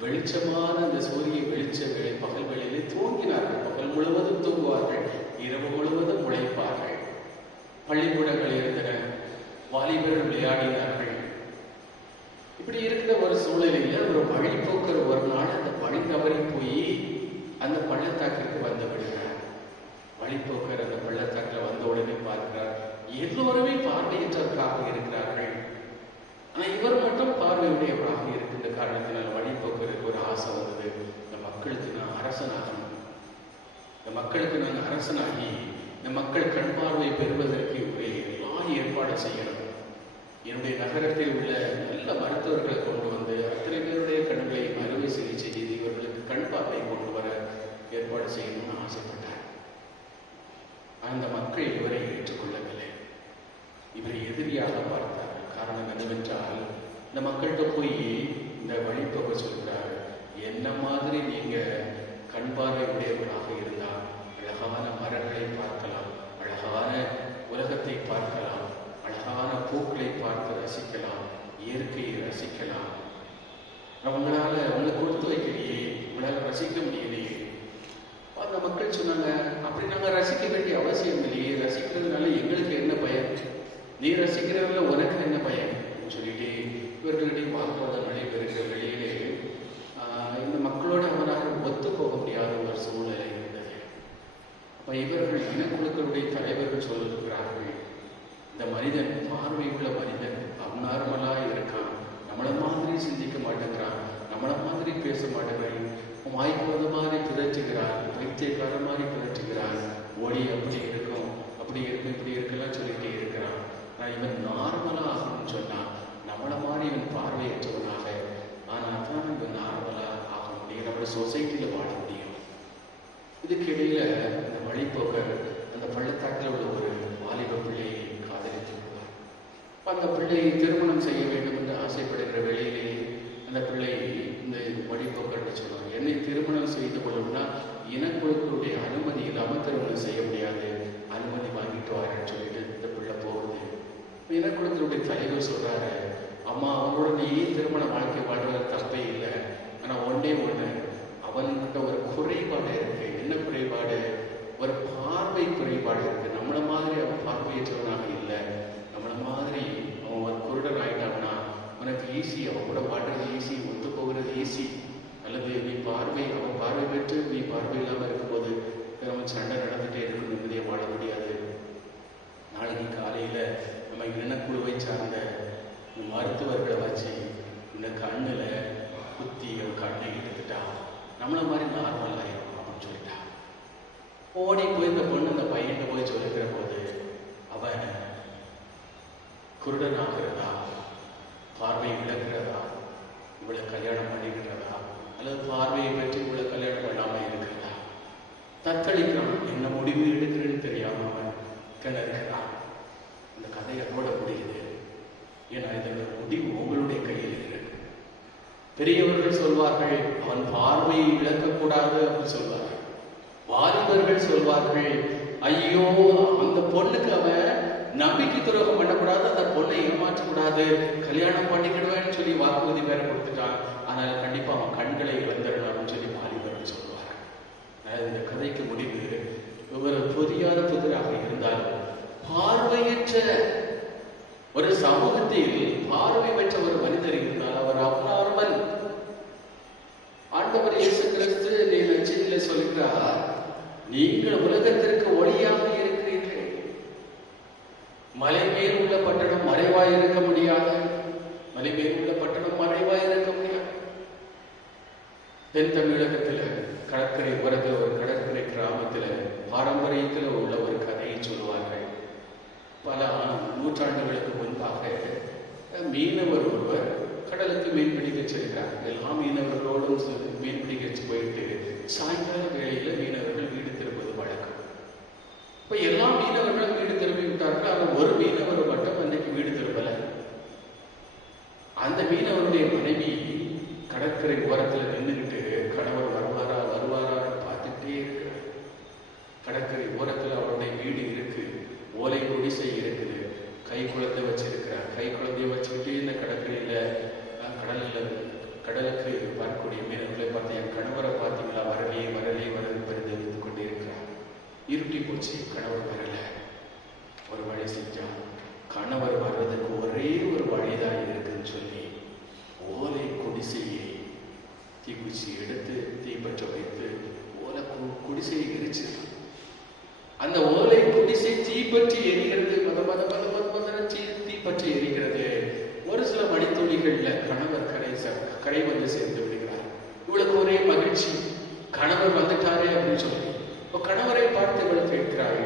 வெளிச்சமான அந்த சூரிய வெளிச்ச வேலை பகல் வேளையிலே தூங்கினார்கள். பகல் முழுவதும் தூங்குவார்கள், இரவு முழுவதும் உழைப்பார்கள். பள்ளிக்கூடங்கள் இருந்தன, வாலிபர்கள் விளையாடினார்கள். இப்படி இருக்கிற ஒரு சூழலில் ஒரு வழிபோக்கர் ஒரு நாள் அந்த வழி தவறி போய் அந்த பள்ளத்தாக்கிற்கு வந்து விடுகிறார். வழிபோக்கர் அந்த பள்ளத்தாக்கில் வந்த உடனே பார்க்கிறார், எல்லோருமே பார்வையற்றவர்களாக இருக்கிறார்கள். ஆனா இவர் மட்டும் பார்வையுடையவராக இருக்கின்ற காரணத்தினால் வழிபோக்கருக்கு ஒரு ஆசை வந்தது, இந்த மக்களுக்கு நான் அரசனாகணும், இந்த மக்களுக்கு நான் அரசனாகி இந்த மக்கள் கண் பார்வை பெறுவதற்கு எல்லா ஏற்பாடு செய்யணும். என்னுடைய நகரத்தில் உள்ள நல்ல மருத்துவர்களை கொண்டு வந்து அத்தனை பேருடைய கண்களை அறுவை சிகிச்சை செய்து இவர்களுக்கு கண் பார்வை கொண்டு வர ஏற்பாடு செய்யணும்னு ஆசைப்பட்டார். அந்த மக்கள் இவரை ஏற்றுக்கொள்ளவில்லை. இவரை எதிரியாக பார்த்தார்கள். காரணம் என்னவென்றால், இந்த மக்கள்கிட்ட போய் இந்த வழிபோக்க சொல்கிறார், என்ன மாதிரி நீங்க கண் பார்வை உடையவர்களாக இருந்தால் அழகான மரங்களை பார்க்கலாம், அழகான உலகத்தை பார்க்கலாம், அழகான பூக்களை பார்த்து ரசிக்கலாம், இயற்கையை ரசிக்கலாம். உங்களால உங்களுக்கு கொடுத்து வைக்கலையே, உங்களால் ரசிக்க முடியலையே. அந்த மக்கள் சொன்னாங்க, அப்படி நாங்கள் ரசிக்க வேண்டிய அவசியம் இல்லையே, ரசிக்கிறதுனால எங்களுக்கு என்ன பயன், நீ ரசிக்கிறதுல உனக்கு என்ன பயன் சொல்லிட்டு இவர்களுடைய வாக்குவாதம் நடைபெறுகிற வெளியிலே இந்த மக்களோட அவராக ஒத்து போக முடியாத ஒரு சூழ்நிலை இருந்தது. அப்ப இவர்கள் இனக்குழுக்களுடைய தலைவர்கள் சொல்லுகிறார்கள், இந்த மனிதன் பார்வையுள்ள மனிதன் அப்நார்மலா இருக்கான், நம்மள மாதிரி சிந்திக்க மாட்டேங்கிறான், நம்மள மாதிரி பேச மாட்டேங்கிறான், வாய்க்குவது மாதிரி பிதற்றுகிறான், பைத்தியக்கார மாதிரி பிதற்றுகிறான், ஒளி அப்படி இருக்கும் அப்படி இருக்கும் இப்படி இருக்கலாம் சொல்லிட்டே இருக்கிறான். நான் இவன் நார்மலா ஆகணும்னு சொன்னான், நம்மள மாதிரி இவன் பார்வையற்றவனாக ஆனால் தான் இவன் நார்மலா ஆக முடியும், நம்மளோட சொசைட்டியில வாழ முடியும். இதுக்கு இடையில அந்த வழிபோக்கர் அந்த பள்ளத்தாக்கில் உள்ள ஒரு வாலிப பிள்ளையை காதலித்திருக்கிறார். அந்த பிள்ளையை திருமணம் செய்ய வேண்டும் என்று ஆசைப்படுகிற வேளையிலே அந்த பிள்ளை இந்த வழிபோக்கர்கிட்ட சொல்லுவாங்க, என்னை திருமணம் செய்து கொள்ளணும்னா இனக்குழுக்களுடைய அனுமதி இல்லாமல் திருமணம் செய்ய முடியாது, அனுமதி வாங்கிட்டு வரேன்னு சொல்லிட்டு இந்த பிள்ளை போகுது. இனக்குழுக்களுடைய தலைவர் சொல்றாரு, அம்மா அவங்களோட நீ திருமண வாழ்க்கை வாழ்வது தப்பே இல்லை, ஆனா ஒன்னே ஒண்ணு, அவன்கிட்ட ஒரு குறைபாடு இருக்கு. என்ன குறைபாடு? ஒரு பார்வை குறைபாடு இருக்கு. நம்மள மாதிரி அவன் பார்வையற்றவனாக இல்லை, நம்மள மாதிரி அவன் ஒரு குருடன் ஆயிட்டான்னா உனக்கு ஈஸி, அவன் கூட வாழ்றது ஈஸி, ஒத்து போகிறது ஈஸி நம்மள மாதிரி நார்மலாக இருக்கும் அப்படின்னு சொல்லிட்டா. ஓடி போய் இந்த பொண்ணு அந்த பையன் போய் சொல்லிக்கிற போது அவன் குருடனாகிறதா, பார்வை இழக்கிறதா, இவளை கல்யாணம் பண்ணிக்கிறதா, அல்லது பார்வையை பற்றி இவளை கல்யாணம் பண்ணாமல் இருக்கிறதா தத்தளிக்கிறான். என்ன முடிவு எடுக்கிறேன்னு தெரியாம அவன் திணறுகிறான். இந்த கதை அதோட முடியுது. ஏன்னா இதோட முடிவு உங்களுடைய கையில் இருக்கு. பெரியவர்கள் சொல்வார்கள் அவன் பார்வையை இழக்கக்கூடாது அப்படின்னு சொல்வார்கள். வாலிபர்கள் சொல்வார்கள் ஐயோ அந்த பொண்ணுக்கு அவன் நம்பிக்கை துரோகம் பண்ணக்கூடாது, அந்த பொண்ணை ஏமாற்றக்கூடாது, கல்யாணம் பண்ணிக்கிடுவேன்னு சொல்லி வாக்குறுதி பேர கொடுத்துட்டான், ஆனால் கண்டிப்பா அவன் கண்களை இழந்துடணும்னு சொல்லி வாலிபர்கள் சொல்வார்கள். இந்த கதைக்கு முடிவு ஒரு புரியாத புதிராக இருந்தாலும் பார்வையற்ற ஒரு சமூகத்தில் பார்வை பெற்ற ஒரு மனிதர் இருந்தால் அவர் அப்நார்மல். ஆண்டவர் இயேசு கிறிஸ்து நற்செய்தியில சொல்கிறார், நீங்கள் உலகத்திற்கு ஒளியாக இருக்கிறீர்கள். மலை மேல் உள்ள பட்டணம் மறைவாய் இருக்க முடியாது. மலை மேல் உள்ள பட்டணம் மறைவாய் இருக்க முடியாது. தென் தமிழகத்துல கடற்கரை ஓரத்தில் ஒரு கடற்கரை கிராமத்துல பாரம்பரியத்தில் உள்ள ஒரு கதையை சொல்லுவார்கள். பல நூற்றாண்டுகளுக்கு முன்பாக மீனவர் ஒருவர் கடலுக்கு மீன் பிடிக்க செல்கிறார். எல்லா மீனவர்களோடும் மீன் பிடிக்க போயிட்டு சாயங்கால வேளையில மீனவர்கள் வீடு திரும்புவது வழக்கம். இப்ப எல்லா மீனவர்களும் வீடு திரும்பி விட்டார்கள். ஆனால் ஒரு மீனவர் மட்டும் அன்னைக்கு வீடு திரும்பல. அந்த மீனவருடைய மனைவி கடற்கரை ஓரத்தில் நின்றுகிட்டு கணவர் வருவாரா பார்த்துட்டே இருக்கிறார். கடற்கரை ஓரத்தில் அவருடைய வீடு இருக்கு, ஓலை குடிசை இருக்குது, கை குழந்தை வச்சிருக்கிறார். கை குழந்தைய வச்சுக்கிட்டே இந்த கடற்கரையில கடலுக்கு வரக்கூடிய மீனவர்களை பார்த்து என் கணவரை பார்த்தீங்களா, வரலே பரிதவித்துக் கொண்டே இருக்கிறார். இருட்டி போச்சு, கணவர் வரல. ஒரு வழி செஞ்சான். கணவர் வர்றதுக்கு ஒரே ஒரு வழிதான் இருக்குன்னு சொல்லி ஓலை குடிசையை தீக்குச்சி எடுத்து தீப்பற்ற வைத்து ஓலை குடிசையை எரிச்சு அந்த ஓலை குடிசை தீப்பற்றி எரிகிறது. தீப்பற்றி எரிகிறது. ஒரு சில மணித்துளிகள்ல கணவர் கரை வந்து சேர்ந்து விடுகிறார். இவளுக்கு ஒரே மகிழ்ச்சி, கணவர் வந்துட்டாரே அப்படின்னு சொல்லி. இப்போ கணவரை பார்த்து இவள் கேட்கிறாள்,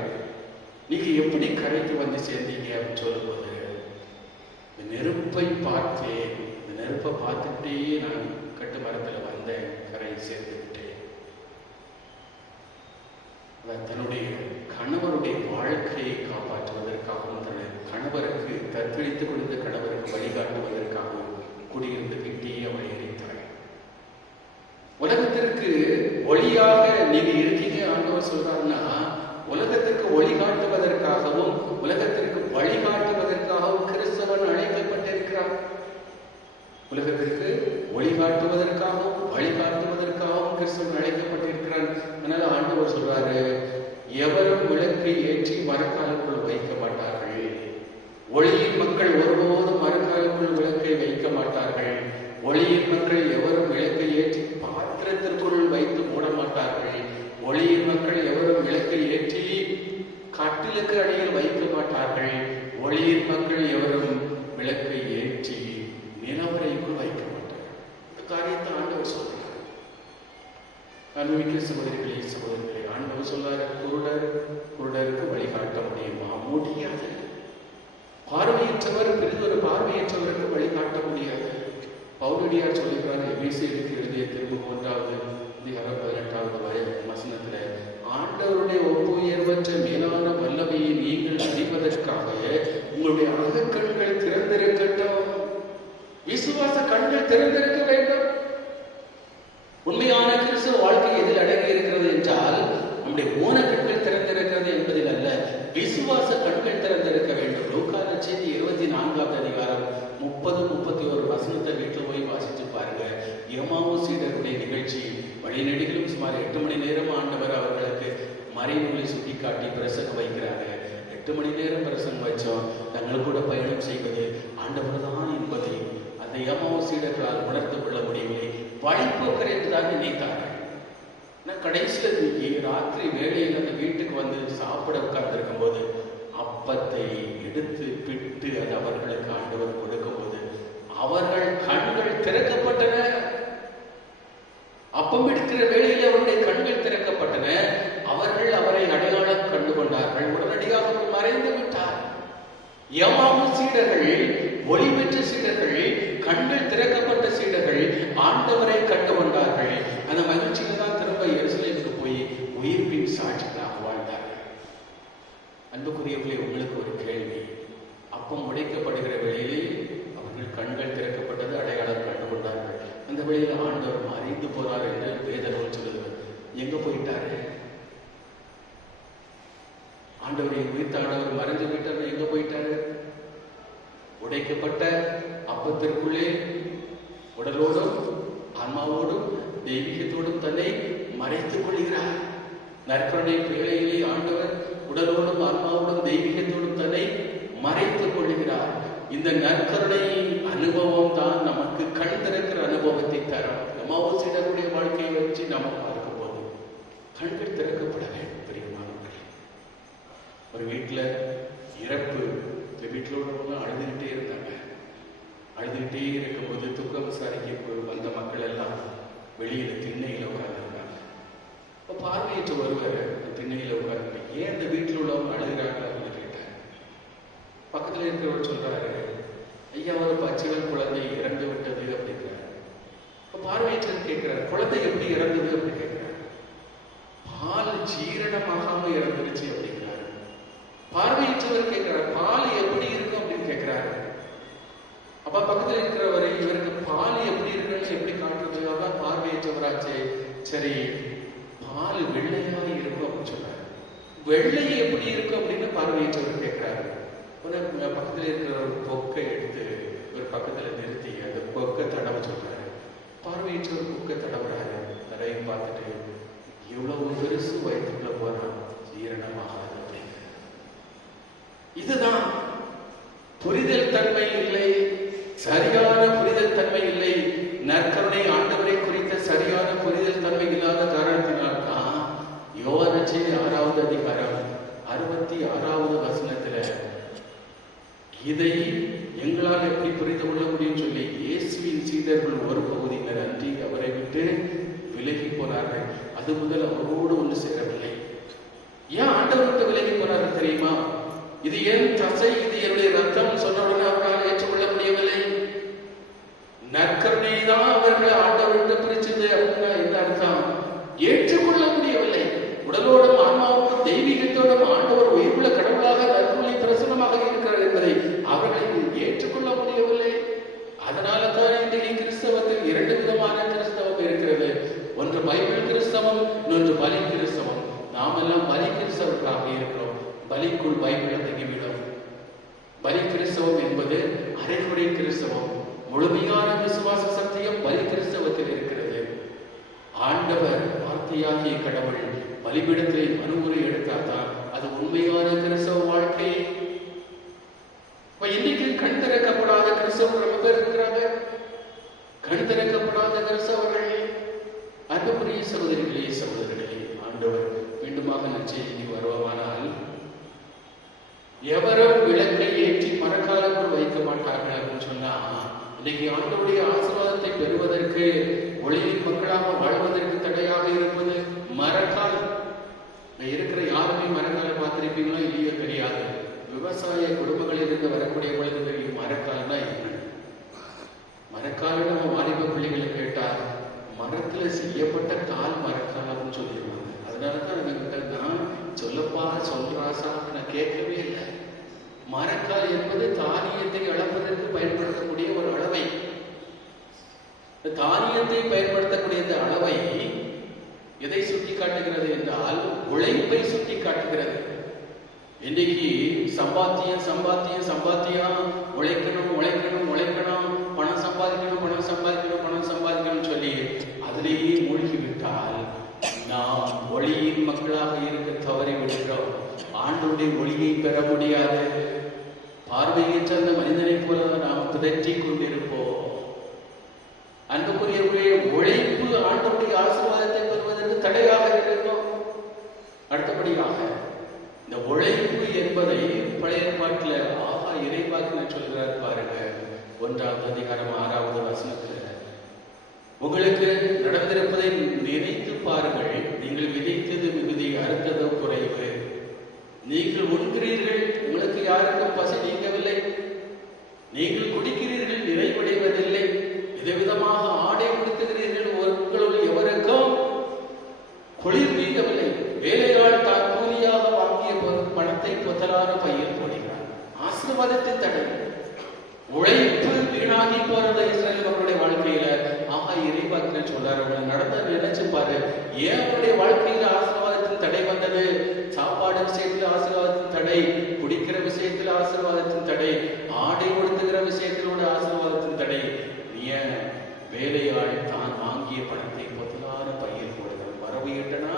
நீங்க எப்படி கரைக்கு வந்து சேர்ந்தீங்க அப்படின்னு சொல்லும்போது, இந்த நெருப்பை பார்த்தேன், இந்த நெருப்பை பார்த்துட்டே நான் கட்டு மரத்துல வந்தேன், கரையை சேர்ந்து விட்டேன். தன்னுடைய கணவருடைய வாழ்க்கையை காப்பாற்றுவதற்காகவும் தன்னுடைய கணவருக்கு தத்தளித்துக் கொடுத்த கணவருக்கு வழிகாட்டுவதற்காகவும் குடியிருந்து கிட்டே அவளை எரித்தாள். உலகத்திற்கு ஒளியாக நீங்க இருக்கீங்க ஆண்டவர் சொல்றாருன்னா, உலகத்திற்கு ஒளிகாட்டுவதற்காகவும் உலகத்திற்கு வழிகாட்டுவதற்காகவும் கிறிஸ்தவன் அழைக்கப்பட்டிருக்கிறார். உலகத்திற்கு ஒளிகாட்டுவதற்காகவும் வழிகாட்டுவதற்காகவும் கிறிஸ்தவன் அழைக்கப்பட்டிருக்கிறான். அதனால ஆண்டவர் சொல்றாரு, எவரும் விளக்கை ஏற்றி மரக்காலுக்குள் வைக்க மாட்டார்கள். ஒளியின் மக்கள் ஒருபோதும் மரக்காலுக்குள் விளக்கை வைக்க மாட்டார்கள். ஒளியின் மக்கள் எவரும் விளக்கை ஏற்றி பாத்திரத்திற்குள் வைத்து மூட மாட்டார்கள். ஒளியின் மக்கள் எவரும் விளக்கை ஏற்றி கட்டிலுக்கு அடியில் வைக்க மாட்டார்கள். ஒளியின் மக்கள் எவரும் விளக்கை ஏற்றி நிலவரைக்குள் வைக்க மாட்டார்கள். இந்த காரியத்தை ஆண்டவர் சொல்றார். அன்புமிக்க சகோதரிகளே சகோதரிகளே, ஆண்டவர் சொல்றாரு, குருடருக்கு வழிகாட்ட முடியுமா? முடியாது. பார்வையற்றவர் பெரிதொரு பார்வையற்றவருக்கு வழிகாட்ட முடியாது. பவுலடியார் சொல்லுகிறார், எபேசியருக்கு எழுதிய திரும்ப 1வது அதிகாரம் 18வது வசனத்துல, ஆண்டவருடைய ஒப்புயர்வற்ற மேலான வல்லமையை நீங்கள் அறிவதற்காக உங்களுடைய அகக்கண்கள் திறந்திருக்கட்டும். விசுவாச கண்கள் திறந்திருக்க வேண்டும். உண்மையான கிறிஸ்துவ வாழ்க்கை எதில் அடங்கி இருக்கிறது என்றால், நம்முடைய ஊன கண்கள் திறந்திருக்கிறது என்பதில் அல்ல, விசுவாச கண்கள் திறந்திருக்க வேண்டும். லூக்கா நற்செய்தி 24வது அதிகாரம் 30-31 வசனத்தை வீட்டில் போய் வாசித்து பாருங்க. எம்மாவு சீடருடைய நிகழ்ச்சி வழிநெடுகிலும் சுமார் 8 மணி நேரம் ஆண்டவர் அவர்களுக்கு மறைநூலை சுட்டி காட்டி பிரசங்கம் வைக்கிறாங்க. 8 மணி நேரம் பிரசங்கம் வச்சோம். தங்கள் கூட பயணம் செய்வது ஆண்டவர் தான் என்பதை அந்த எம்மாவு சீடர்களால் உணர்ந்து கொள்ள முடியவில்லை. வழிபோக்கர் என்றுதான் நினைத்தார்கள். கடைசியில் ராத்திரி வேளையில் அந்த வீட்டுக்கு வந்து சாப்பிட உட்கார்ந்திருக்கும் போது அப்பத்தை எடுத்து பிட்டு அது அவர்களுக்கு ஆண்டவர் கொடுக்கும் போது அவர்கள் கண்கள் திறக்கப்பட்டன. அப்ப அப்பம் எடுக்கிற வேளையிலே அவருடைய கண்கள் திறக்கப்பட்டன. அவர்கள் அவரை அடையாளம் கண்டு கொண்டார்கள். உடனடியாக அவர் மறைந்து விட்டார். எம்மாவு சீடர்கள், ஒளி பெற்ற சீடர்கள், கண்கள் திறக்கப்பட்ட சீடர்கள் ஆண்டவரை கண்டு கொண்டார்கள். அந்த மகிழ்ச்சியில தான் திரும்ப எருசலேமுக்கு போய் உயிர்ப்பின் சாட்சிகளாக வாழ்ந்தார்கள். அன்புக்குரியவர்களே, உங்களுக்கு ஒரு கேள்வி. அப்பம் உடைக்கப்படுகிற வேளையிலே அவர்கள் கண்கள் திறக்கப்பட்டது, அடையாளம் கண்டு கொண்டார்கள். அந்த வேளையில் ஆண்டவர் மறைந்து போறார் என்று வேதநூல் சொல்லுகிறது. எங்க போயிட்டாரு? ஆண்டவரை உயிர்த்தாண்டவர் மறைஞ்சு விட்டார். எங்க போயிட்டாரு? உடைக்கப்பட்ட அப்பத்திற்குள்ளே உடலோடும் ஆன்மாவோடும் தெய்வீகத்தோடும் தன்னை மறைத்துக் கொள்கிறார். நற்கருணை பிள்ளையிலே ஆண்டவர் உடலோடும் ஆன்மாவோடும் தெய்வீகத்தோடும் தன்னை மறைத்துக் கொள்கிறார். இந்த நற்கருணை அனுபவம் தான் நமக்கு கண் திறக்கிற அனுபவத்தை தரும். நம்ம சீடருடைய வாழ்க்கையை வச்சு நம்ம பார்க்கும் போது கண்கள் திறக்கப்பட வேண்டும். பிரியமானவர்களே, ஒரு வீட்டுல இறப்பு, இந்த வீட்டில் உள்ளவங்க அழுதுகிட்டே இருந்தாங்க. அழுதுகிட்டே இருக்கும்போது துக்கம் விசாரிக்க வந்த மக்கள் எல்லாம் வெளியில திண்ணையில உட்கார்ந்துருக்காங்க. இப்போ பார்வையற்ற ஒருவர் திண்ணையில உட்கார்ந்து, ஏன் இந்த வீட்டில் உள்ளவங்க அழுகிறாங்க அப்படின்னு கேட்டார். பக்கத்துல இருக்கிறவர் சொல்றாரு, ஐயா, ஒரு பச்சிவன் குழந்தை இறந்து விட்டது அப்படிங்கிறார். இப்போ பார்வையற்றவர் கேட்கிறார், குழந்தை எப்படி இறந்தது அப்படின்னு கேட்கிறார். பால் ஜீரணமாகாம இறந்துருச்சு அப்படிங்கிறாரு. பார்வையற்றவர் கேட்கிறார், பால் எப்படி இருக்கும் அப்படின்னு கேட்கிறாரு. அப்ப பக்கத்துல இருக்கிறவரை, இவருக்கு பால் எப்படி இருக்குன்னு எப்படி காட்டுறது? அதான் பார்வையற்றவராச்சே, சரி பால் வெள்ளையா இருக்கும் அப்படின்னு சொல்றாரு. வெள்ளை எப்படி இருக்கும் அப்படின்னு பார்வையற்றவர் கேட்கிறாரு. பக்கத்துல இருக்கிற ஒரு பொக்கை எடுத்து ஒரு பக்கத்துல நிறுத்தி அந்த பொக்கை தடவை சொல்றாரு. பார்வையற்றவர் பொக்கை தடவுறாரு. தடவை பார்த்துட்டு, இவ்வளவு பெருசு வயிற்றுக்குள்ள போறான், ஜீரணமாகாது அப்படிங்கிற. இதுதான் புரிதல் தன்மை இல்லை, சரியான புரிதல் தன்மை இல்லை. நற்கருணை ஆண்டவரை குறித்த சரியான புரிதல் தன்மை இல்லாத காரணத்தினால் தான் யோவான் 6வது அதிகாரம் 66வது வசனத்துல இதை எங்களால் எப்படி புரிந்து கொள்ள முடியும் சொல்லி இயேசுவின் சீடர்கள் ஒரு பகுதியினர் அன்றி அவரை விட்டு விலகி போனார்கள். அது முதல் அவரோடு ஒன்று சேரவில்லை. ஏன் ஆண்டவர் விட்டு விலகி போனார்கள் தெரியுமா? இது என் தசை, இது என்னுடைய ரத்தம் சொன்னவுடனே அவர்களால் ஏற்றுக்கொள்ள முடியவில்லை. நற்கருணை தான் அவர்களை ஆண்டவர் விட்டு பிரிச்சது அப்படின்னா என்ன அர்த்தம்? ஏற்றுக்கொள்ள முடியவில்லை. உடலோடும் ஆன்மாவோடும் தெய்வீகத்தோடும் ஆண்டவர் உயிருள்ள கடவுளாக நற்கருணை பிரசனமாக இருக்கிறார் என்பதை அவர்களை ஏற்றுக்கொள்ள முடியவில்லை. அதனால தான் இன்றைக்கு கிறிஸ்தவத்தில் 2 விதமான கிறிஸ்தவம் இருக்கிறது. ஒன்று பைபிள் கிறிஸ்தவம், இன்னொன்று பலி கிறிஸ்தவம். நாம் எல்லாம் பலி கிறிஸ்தவர்களாக இருக்கிறோம். பலிக்குள் பைபிள் அடங்கிவிடும். பலி கிறிஸ்தவம் என்பது அரைகுறை கிறிஸ்தவம். முழுமையான விசுவாச சத்தியம் பலி கிறிஸ்தவத்தில் இருக்கிறது. ஆண்டவர் வார்த்தையாகிய கடவுள் பலிபீடத்திலே மனுமுறை எடுத்தால்தான் அது உண்மையான கிறிஸ்தவ வாழ்க்கை. இன்னைக்கு கண் திறக்கப்படாத கிறிஸ்தவர்கள் ரொம்ப பேர் இருக்கிறாங்க. கண் திறக்கப்படாத கிறிஸ்தவர்கள். அன்புக்குரிய சகோதரிகளே, சகோதரர்களே, ஆண்டவர் மீண்டுமாக நற்செய்திக்கு வருவானால் எவரும் விளக்கை ஏற்றி மரக்காலுக்குள் வைக்க மாட்டார்கள் அப்படின்னு சொன்னா, இன்னைக்கு ஆண்டவருடைய ஆசீர்வாதத்தை பெறுவதற்கு, ஒளியின் மக்களாக வாழ்வதற்கு தடையாக இருப்பது மரக்கால். இருக்கிற யாருமே மரக்காலை பார்த்திருப்பீங்களோ இல்லையோ தெரியாது. விவசாய குடும்பங்களில் இருந்து வரக்கூடியவர்களுக்கு தெரியும் மரக்கால்னா என்ன. மரக்கால் நம்ம வாலிப பிள்ளைகளை கேட்டார், மரத்துல செய்யப்பட்ட கால் மரக்கால் அப்படின்னு சொல்லிடுவாங்க. அதனாலதான் என்கிட்ட நான் சொல்லப்பா சொல்றாசா நான் கேட்கவே இல்லை. மரக்கால் என்பது தானியத்தை அளப்பதற்கு பயன்படுத்தக்கூடிய ஒரு அளவை. தானியத்தை பயன்படுத்தக்கூடிய இந்த அளவை எதை சுட்டி காட்டுகிறது என்றால் உழைப்பை சுட்டி காட்டுகிறது. இன்னைக்கு சம்பாத்தியம் சம்பாத்தியம் சம்பாத்தியம், உழைக்கணும் உழைக்கணும் உழைக்கணும், பணம் சம்பாதிக்கணும் பணம் சம்பாதிக்கணும் பணம் சம்பாதிக்கணும் சொல்லி அதிலேயே மூழ்கிவிட்டால் நாம் ஒளியின் மக்களாக இருக்க தவறி விடுகிறோம். ஆண்டவருடைய ஒளியை பெற முடியாது. பார்வையற்ற அந்த மனிதனை போல நாம் திரட்டி கொண்டிருப்போம். அன்புக்குரியவர்களே, உழைப்பு ஆண்டவருடைய ஆசீர்வாதத்தை பெறுவதற்கு தடையாக இருக்கும். அடுத்தபடியாக இந்த உழைப்பு என்பதை பழைய ஏற்பாட்டில் ஆகா இறைவாக்கினர் சொல்கிறார் பாருங்க. 1வது அதிகாரம் 6வது வசனத்துல உங்களுக்கு நடந்திருப்பதை நினைத்து பாருங்கள். நீங்கள் விதைத்தது மிகுதி, அறுத்ததோ குறைவு. நீங்கள் உண்கிறீர்கள், உங்களுக்கு யாருக்கும் பசி நீங்கவில்லை. நீங்கள் குடிக்கிறீர்கள், நிறைவடைவதில்லை. விதவிதமாக ஆடை உடுத்துகிறீர்கள், உங்களுள் எவருக்கும் குளிர் நீங்கவில்லை. வேலையாள் தான் கூலியாக வாங்கிய பணத்தை பொத்தலான பையில் போடுகிறார். ஆசீர்வாதத்தின் தடை. உழைப்பு வீணாகி போறது இஸ்ரேல் அவருடைய வாழ்க்கையில. இறைவாக்கில சொல்றாரு, நடந்தது நினைச்சு பாரு. ஏன் அவருடைய வாழ்க்கையில ஆசீர்வாதத்தின் தடை வந்தது? சாப்பாடு விஷயத்துல ஆசீர்வாதத்தின் தடை, குடிக்கிற விஷயத்துல ஆசீர்வாதத்தின் தடை, ஆடை உடுத்துகிற விஷயத்திலோட ஆசீர்வாதத்தின் தடை. ஏன் வேலையாள் தான் வாங்கிய பணத்தை பொத்தலான பையில் போடுகிறார். வரவு எட்டனா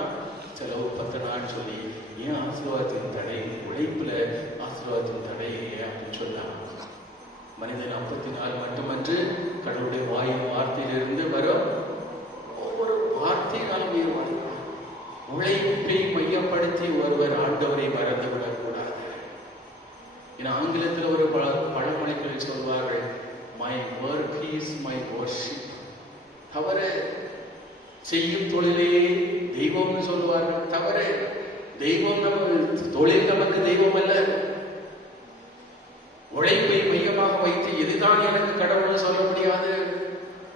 செலவு பத்தனான்னு சொல்லி ஏன் ஆசீர்வாதத்தின் தடை? உழைப்புல ஆசீர்வாதத்தின் தடை அப்படின்னு சொன்னாங்க. மனிதன் 54 மட்டுமன்று, கடவுளுடைய வாயின் வார்த்தையிலிருந்து வரும் ஒவ்வொரு வார்த்தையினாலும் உயர்வான். உழைப்பை மையப்படுத்தி ஒருவர் ஆண்டவரை மறந்து விடக்கூடாது. ஏன்னா ஆங்கிலத்தில் ஒரு பழமொழிகளில் சொல்வார்கள், my work is my worship. தவற செய்யும் தொழிலே தெய்வம்னு சொல்லுவார்கள். தவற. தெய்வம் நம்ம தொழில் நமக்கு தெய்வம் அல்ல. உழைப்பை மையமாக வைத்து இதுதான் எனக்கு கடவுள் சொல்ல முடியாது.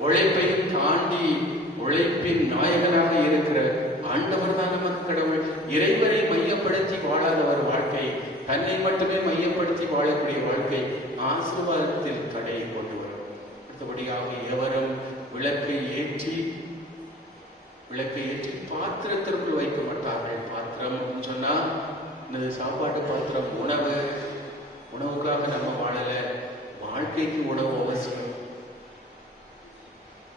உழைப்பையும் தாண்டி உழைப்பின் நாயகனாக இருக்கிற ஆண்டவர் தான் நமக்கு கடவுள். இறைவனை மையப்படுத்தி வாழாதவர் வாழ்க்கை, தன்னை மட்டுமே மையப்படுத்தி வாழக்கூடிய வாழ்க்கை ஆசீர்வாதத்தில் தடையை கொண்டு வரும். அடுத்தபடியாக எவரும் விளக்கை ஏற்றி பாத்திரத்திற்குள் வைக்க மாட்டார்கள். பாத்திரம் அப்படின்னு சொன்னா எனது சாப்பாட்டு பாத்திரம். உணவுக்காக நம்ம வாழல, வாழ்க்கைக்கு உணவு அவசியம்.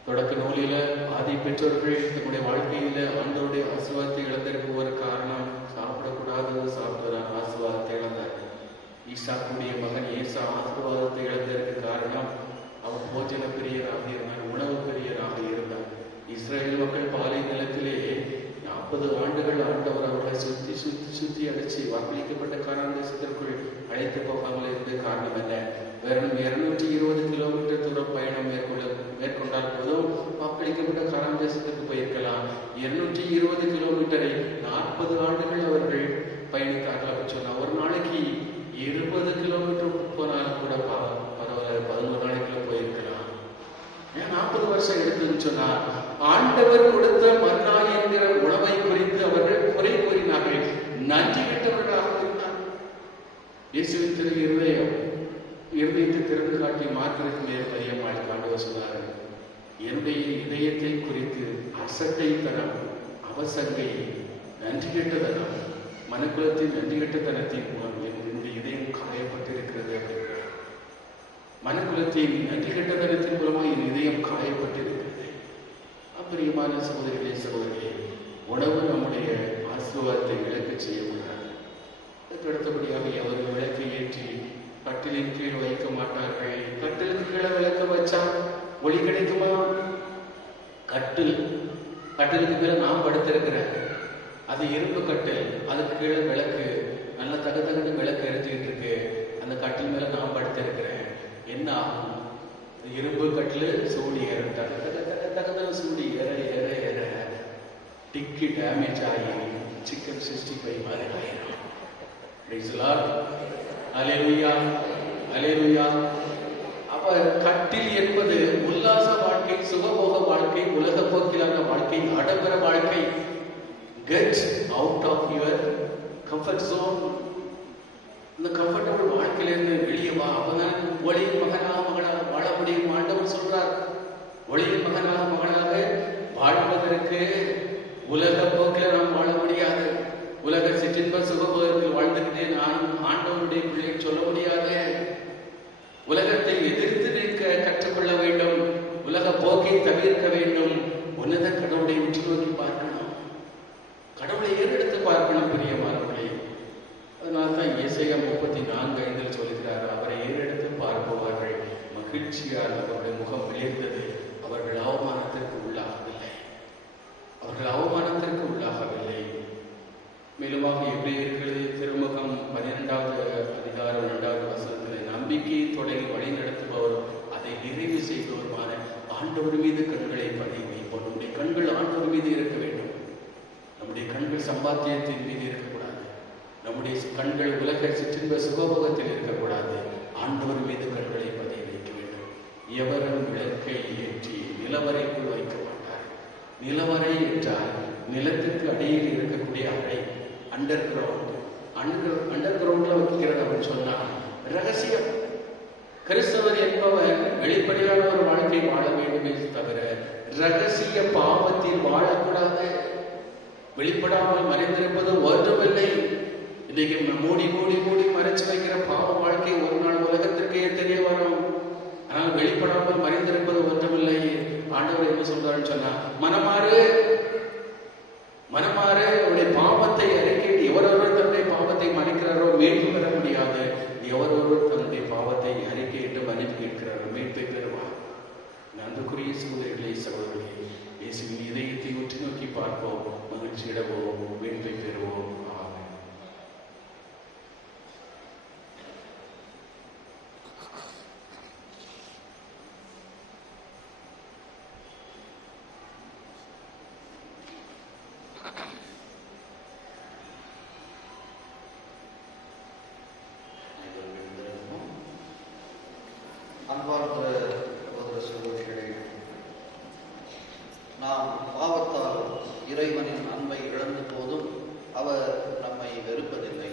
தொடக்க நூலில ஆதி பெற்றோர்கள் நம்முடைய வாழ்க்கையில ஆண்டவருடைய ஆசீர்வாதத்தை இழந்திருக்க ஒரு காரணம், சாப்பிடக்கூடாது, சாப்பிட்டதான் ஆசீர்வாதத்தை இழந்தார். ஈசாக்குடைய மகன் ஏசா ஆசீர்வாதத்தை இழந்திருக்க காரணம், அவர் போஜன பிரியராக இருந்தார், உணவு பிரியராக இருந்தார். இஸ்ரேல் மக்கள் பாலை நிலத்திலே 40 ஆண்டுகள் ஆண்டவர் அவர்களை சுத்தி அடிச்சு வாக்களிக்கப்பட்ட கானான் தேசத்திற்குள் அழைத்து போகாமல் இருந்த காரணம் என்ன? வெறும் 220 கிலோமீட்டர் தூரம் பயணம் மேற்கொண்டால் போதும் வாக்களிக்கப்பட்ட கானான் தேசத்துக்கு போயிருக்கலாம். 220 கிலோமீட்டரை 40 ஆண்டுகள் அவர்கள் பயணித்தார்கள் அப்படின்னு சொன்னா, ஒரு நாளைக்கு 20 கிலோமீட்டர் போனாலும் கூட பரவாயில்ல, 11 நாளைக்குள்ள போயிருக்கலாம். ஏன் 40 வருஷம் எடுத்துன்னு சொன்னா, ஆண்டவர் கொடுத்த மன்னா என்கிற உணவை குறித்து அவர்கள் குறை கூறினார்கள், நன்றி கெட்டவர்களாக இருந்தார். இயேசுவின் திரு இருதயத்தை திறந்து காட்டி மார்க்கருக்கு மேல் மரியமாய் ஆண்டவர் சொன்னார்கள், என்னுடைய இதயத்தை குறித்து அசட்டைத்தனம், அவசங்கை, நன்றி கெட்டதனம், மனுக்குலத்தின் நன்றி கெட்டத்தனத்தின் மூலம் என்னுடைய இதயம் காயப்பட்டிருக்கிறது. மனுக்குலத்தின் நன்றி கெட்டதனத்தின் மூலமாக என் இதயம் காயப்பட்டிருக்கிறது. பிரியமான சகோதரிகளே, சகோதரிகளே, உணவு நம்முடைய ஆசீர்வாதத்தை விளக்க செய்ய முடியாது. அதுக்கு அடுத்தபடியாக எவரும் விளக்கை ஏற்றி கட்டிலின் கீழ் வைக்க மாட்டார்கள். கட்டிலுக்கு கீழே விளக்க வச்சா ஒளி கிடைக்குமா? கட்டிலுக்கு மேல நான் படுத்திருக்கிறேன், அது இரும்பு கட்டில், அதுக்கு கீழே விளக்கு நல்ல தகுந்த விளக்கு எரிஞ்சுக்கிட்டு இருக்கு. அந்த கட்டில் மேல நான் படுத்திருக்கிறேன், என்ன ஆகும்? இரும்பு கட்டில் சூடி ஏறும், தகுந்த சூடி ஏற டிக்கி டேமேஜ் ஆகி சிக்கன் 65 மாதிரி ஆயிரும். அப்ப கட்டில் என்பது உல்லாச வாழ்க்கை, சுகபோக வாழ்க்கை, உலக போக்கிலான வாழ்க்கை, ஆடம்பர வாழ்க்கை. Get out of your comfort zone. இந்த கம்ஃபர்டபுள் வாழ்க்கையிலிருந்து வெளியே வா. அப்பதான் ஒளியின் மகனாக மகளாக வாழ முடியும். ஆண்டவர் சொல்றார், ஒளியின் மகனாக மகளாக வாழ்வதற்கு உலக போக்கில நாம் வாழ முடியாது. உலக சிற்றின்ப சுகபோகத்தில் வாழ்ந்துகிட்டே நான் ஆண்டவருடைய பிள்ளையை சொல்ல முடியாது. உலகத்தை எதிர்த்து நிற்க கற்றுக்கொள்ள வேண்டும். உலக போக்கை தவிர்க்க வேண்டும். உன்னத கடவுளை உற்று நோக்கி பார்க்கணும், கடவுளை ஏறெடுத்து பார்க்கணும். பிரியமானவர்களே, அதனால்தான் ஏசாயா 34:5 சொல்லுகிறார், அவரை ஏறெடுத்து பார்ப்பவர்கள் மகிழ்ச்சியால் அவருடைய முகம் வெளிர்ந்தது. அவர்கள் அவமானத்திற்கு உள்ளாகவில்லை. மேலுமாக எபிரேயர்கள் திருமுகம் 12வது அதிகாரம் 2வது வசனத்தில், நம்பிக்கையை தொடங்கி வழி நடத்துபவர் அதை நிறைவு செய்தவருமான ஆண்டவர் மீது கண்களை பதிய சம்பாத்தியத்தின் மீது இருக்கக்கூடாது. நம்முடைய கண்கள் உலக சிற்றின்ப சுகபோகத்தில் இருக்கக்கூடாது. ஆண்டவர் மீது கண்களை பதிய வைக்க வேண்டும். எவரும் விளக்கை ஏற்றி நிலவரைக்குள் வைக்க மாட்டார். நிலவரை என்றால் நிலத்திற்கு அடியில் இருக்கக்கூடிய அறை, அண்டர் கிரவுண்ட். அண்டர் கிரவுண்ட்ல வைக்கிறது அப்படின்னு சொன்னால் ரகசியம். கிறிஸ்தவர் என்பவர் வெளிப்படையான ஒரு வாழ்க்கை வாழ வேண்டுமே தவிர ரகசிய பாவத்தில் வாழக்கூடாது. வெளிப்படாமல் மறைந்திருப்பது ஒன்றுமில்லை. இன்னைக்கு மூடி மூடி மூடி மறைச்சு வைக்கிற பாவ வாழ்க்கை ஒரு நாள் உலகத்திற்கே தெரிய வரும். ஆனால் வெளிப்படாமல் மறைந்திருப்பது ஒன்றுமில்லை. ஆண்டவர் என்ன சொல்றாருன்னு சொன்னா, மனமாறு மனமாறு அவருடைய பாவத்தை அறிக்கையிட்டு எவரொருவர் தன்னுடைய பாவத்தை மறைக்கிறாரோ மீட்பு பெற முடியாது. எவரொருவர் தன்னுடைய பாவத்தை அறிக்கையிட்டு மன்னிப்பு கேட்கிறாரோ மீட்பை பெறுவார். அன்புக்குரிய சகோதரிகளே, சகோதரிகளே, இயேசுவின் இதயத்தை உற்று நோக்கி பார்ப்போம், மகிழ்ச்சியிடவோம், மீட்பை பெறுவோம். ஆமென். அன்பார்ந்த சகோதர சகோதரிகளே, நாம் பாவத்தால் இறைவனின் அன்பை இழந்த போதும் அவர் நம்மை வெறுப்பதில்லை.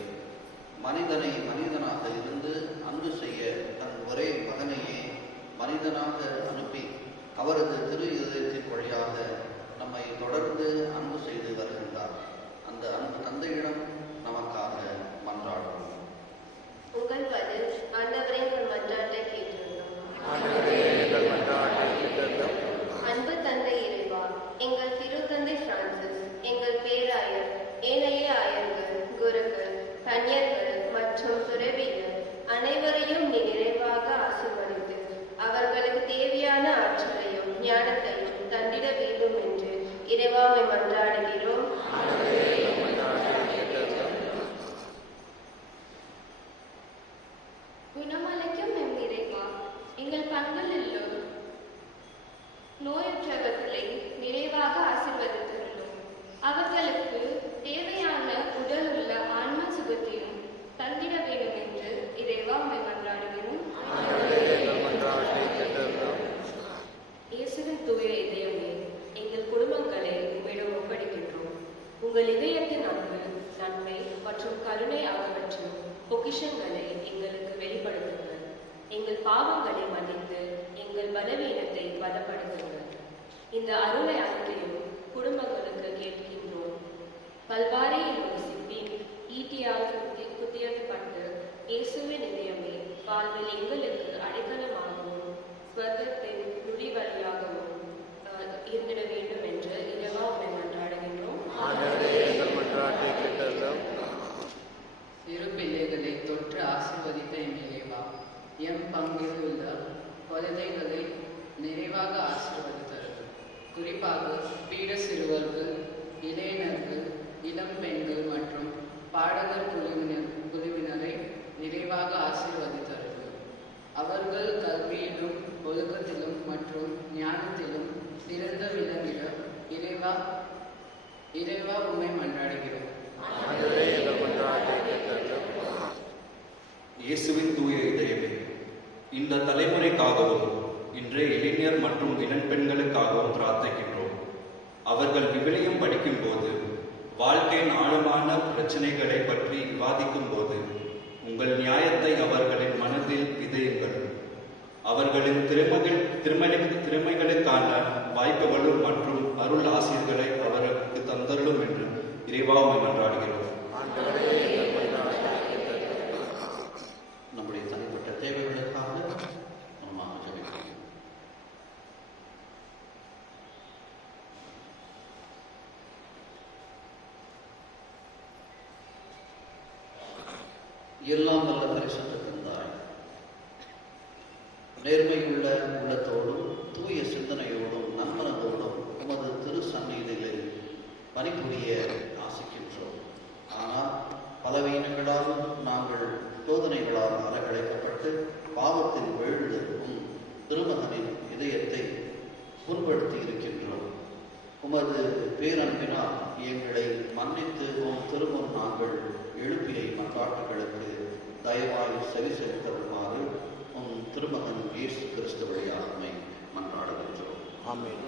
மனிதனை மனிதனாக இருந்து அன்பு செய்ய தன் ஒரே மகனையே மனிதனாக அனுப்பி அவரது திரு இதயத்தின் வழியாக நம்மை தொடர்ந்து அன்பு செய்து வருகின்றார். அந்த அன்பு தந்தையிடம் நமக்காக மன்றாடுவோம். உங்கள் பதில் ஆண்டவரே, உங்கள் மன்றாட்டை கேட்டிருந்தோம். அன்பு தந்தை இறைவா, எங்கள் திருத்தந்தை பிரான்சிஸ், எங்கள் பேராயர், ஏனைய ஆயர்கள், குருக்கள், கன்னியர்கள் மற்றும் துறவியர் அனைவரையும் நீ நிறைவாக ஆசீர்வதித்து அவர்களுக்கு தேவையான ஆற்றலையும் ஞானத்தையும் தந்திட வேண்டும் என்று இறைவாமை மன்றாடுகிறோம். குணமளிக்கும் எம் இறைவா, எங்கள் கண்களிலும் நோயுற்றவர்களை நிறைவாக ஆசீர்வதித்துள்ளோம். அவர்களுக்கு தேவையான உடல் உள்ள ஆன்ம சுகத்தையும் தந்திட வேண்டும் என்று இறைவா உம்மை மன்றாடுகிறோம். இயேசுவின் தூய இதயமே, எங்கள் குடும்பங்களை உம்மிடம் ஒப்படைக்கின்றோம். உங்கள் இதயத்தின் அன்பு, நன்மை மற்றும் கருணை ஆகியவற்றின் பொக்கிஷங்களை எங்களுக்கு வெளிப்படுத்துங்கள். எங்கள் பாவங்களை மன்னித்து எங்கள் பலவீனத்தை பலப்படுத்துங்கள். இந்த அருளை அனைத்தையும் குடும்பங்களுக்கு கேட்கின்றோம். கல்வாரியில் ஒரு சிப்பின் ஈட்டியால் குத்தியப்பட்டு இயேசுவின் இதயமே, வாழ்வில் எங்களுக்கு அடைக்கலமாகவும் ஸ்வர்க்கத்தின் நுடி வழியாகவும் இருந்திட வேண்டும் என்று இறைவா உம்மை மன்றாடுகின்றோம். சிறு பிள்ளைகளை தொற்று ஆசீர்வதித்த என் இறைவா, எம் பங்கில் உள்ள குழந்தைகளை நிறைவாக ஆசீர்வதித்தார்கள். குறிப்பாக பீட சிறுவர்கள், இளைஞர்கள், இளம் பெண்கள் மற்றும் பாடகர் குழுவினரை நிறைவாக ஆசீர்வதித்தார்கள். அவர்கள் கல்வியிலும் ஒழுக்கத்திலும் மற்றும் ஞானத்திலும் சிறந்த விளங்கிட இறைவா உம்மை மன்றாடுகிறோம். இயேசுவின் தூய இதயமே, இந்த தலைமுறைக்காகவும் இன்றைய இளைஞர் மற்றும் இளம் பெண்களுக்காகவும் பிரார்த்திக்கின்றோம். அவர்கள் விவிலியம் படிக்கும் போது, வாழ்க்கையின் ஆழமான பிரச்சனைகளை பற்றி விவாதிக்கும் போது உங்கள் நியாயத்தை அவர்களின் மனதில் விதையுங்கள். அவர்களின் திறமைகளுக்கான வாய்ப்புகளும் மற்றும் அருள் ஆசிரியர்களை அவர்களுக்கு தந்தருளும் என்று இறைவா உம்மை மன்றாடுகிறோம். நம்முடைய தனிப்பட்ட தேவைகளுக்காக நம்ம ஜெபிக்கிறோம். எல்லாம் வல்ல பரிசுத்த தந்தாய், நேர்மையுள்ள உள்ளத்தோடும் தூய சிந்தனையோடும் நன்மனதோடும் உமது திரு சந்நிதியில் பணிபுரிய ஆசிக்கின்றோம். ஆனால் பலவீனங்களாலும் நாங்கள் சோதனைகளால் அலக்கழைக்கப்பட்டு பாவத்தில் வீழ்ந்து திருமகனின் இதயத்தை புண்படுத்தி இருக்கின்றோம். உமது பேரன்பினால் எங்களை மன்னித்து உம் திருமுன் நாங்கள் எழுப்பியை மன்றாட்டுகளுக்கு தயவாய் செவி செலுத்தருமாறு உம் திருமகன் இயேசு கிறிஸ்து வழியாகவே மன்றாடுகின்றோம். ஆமென்.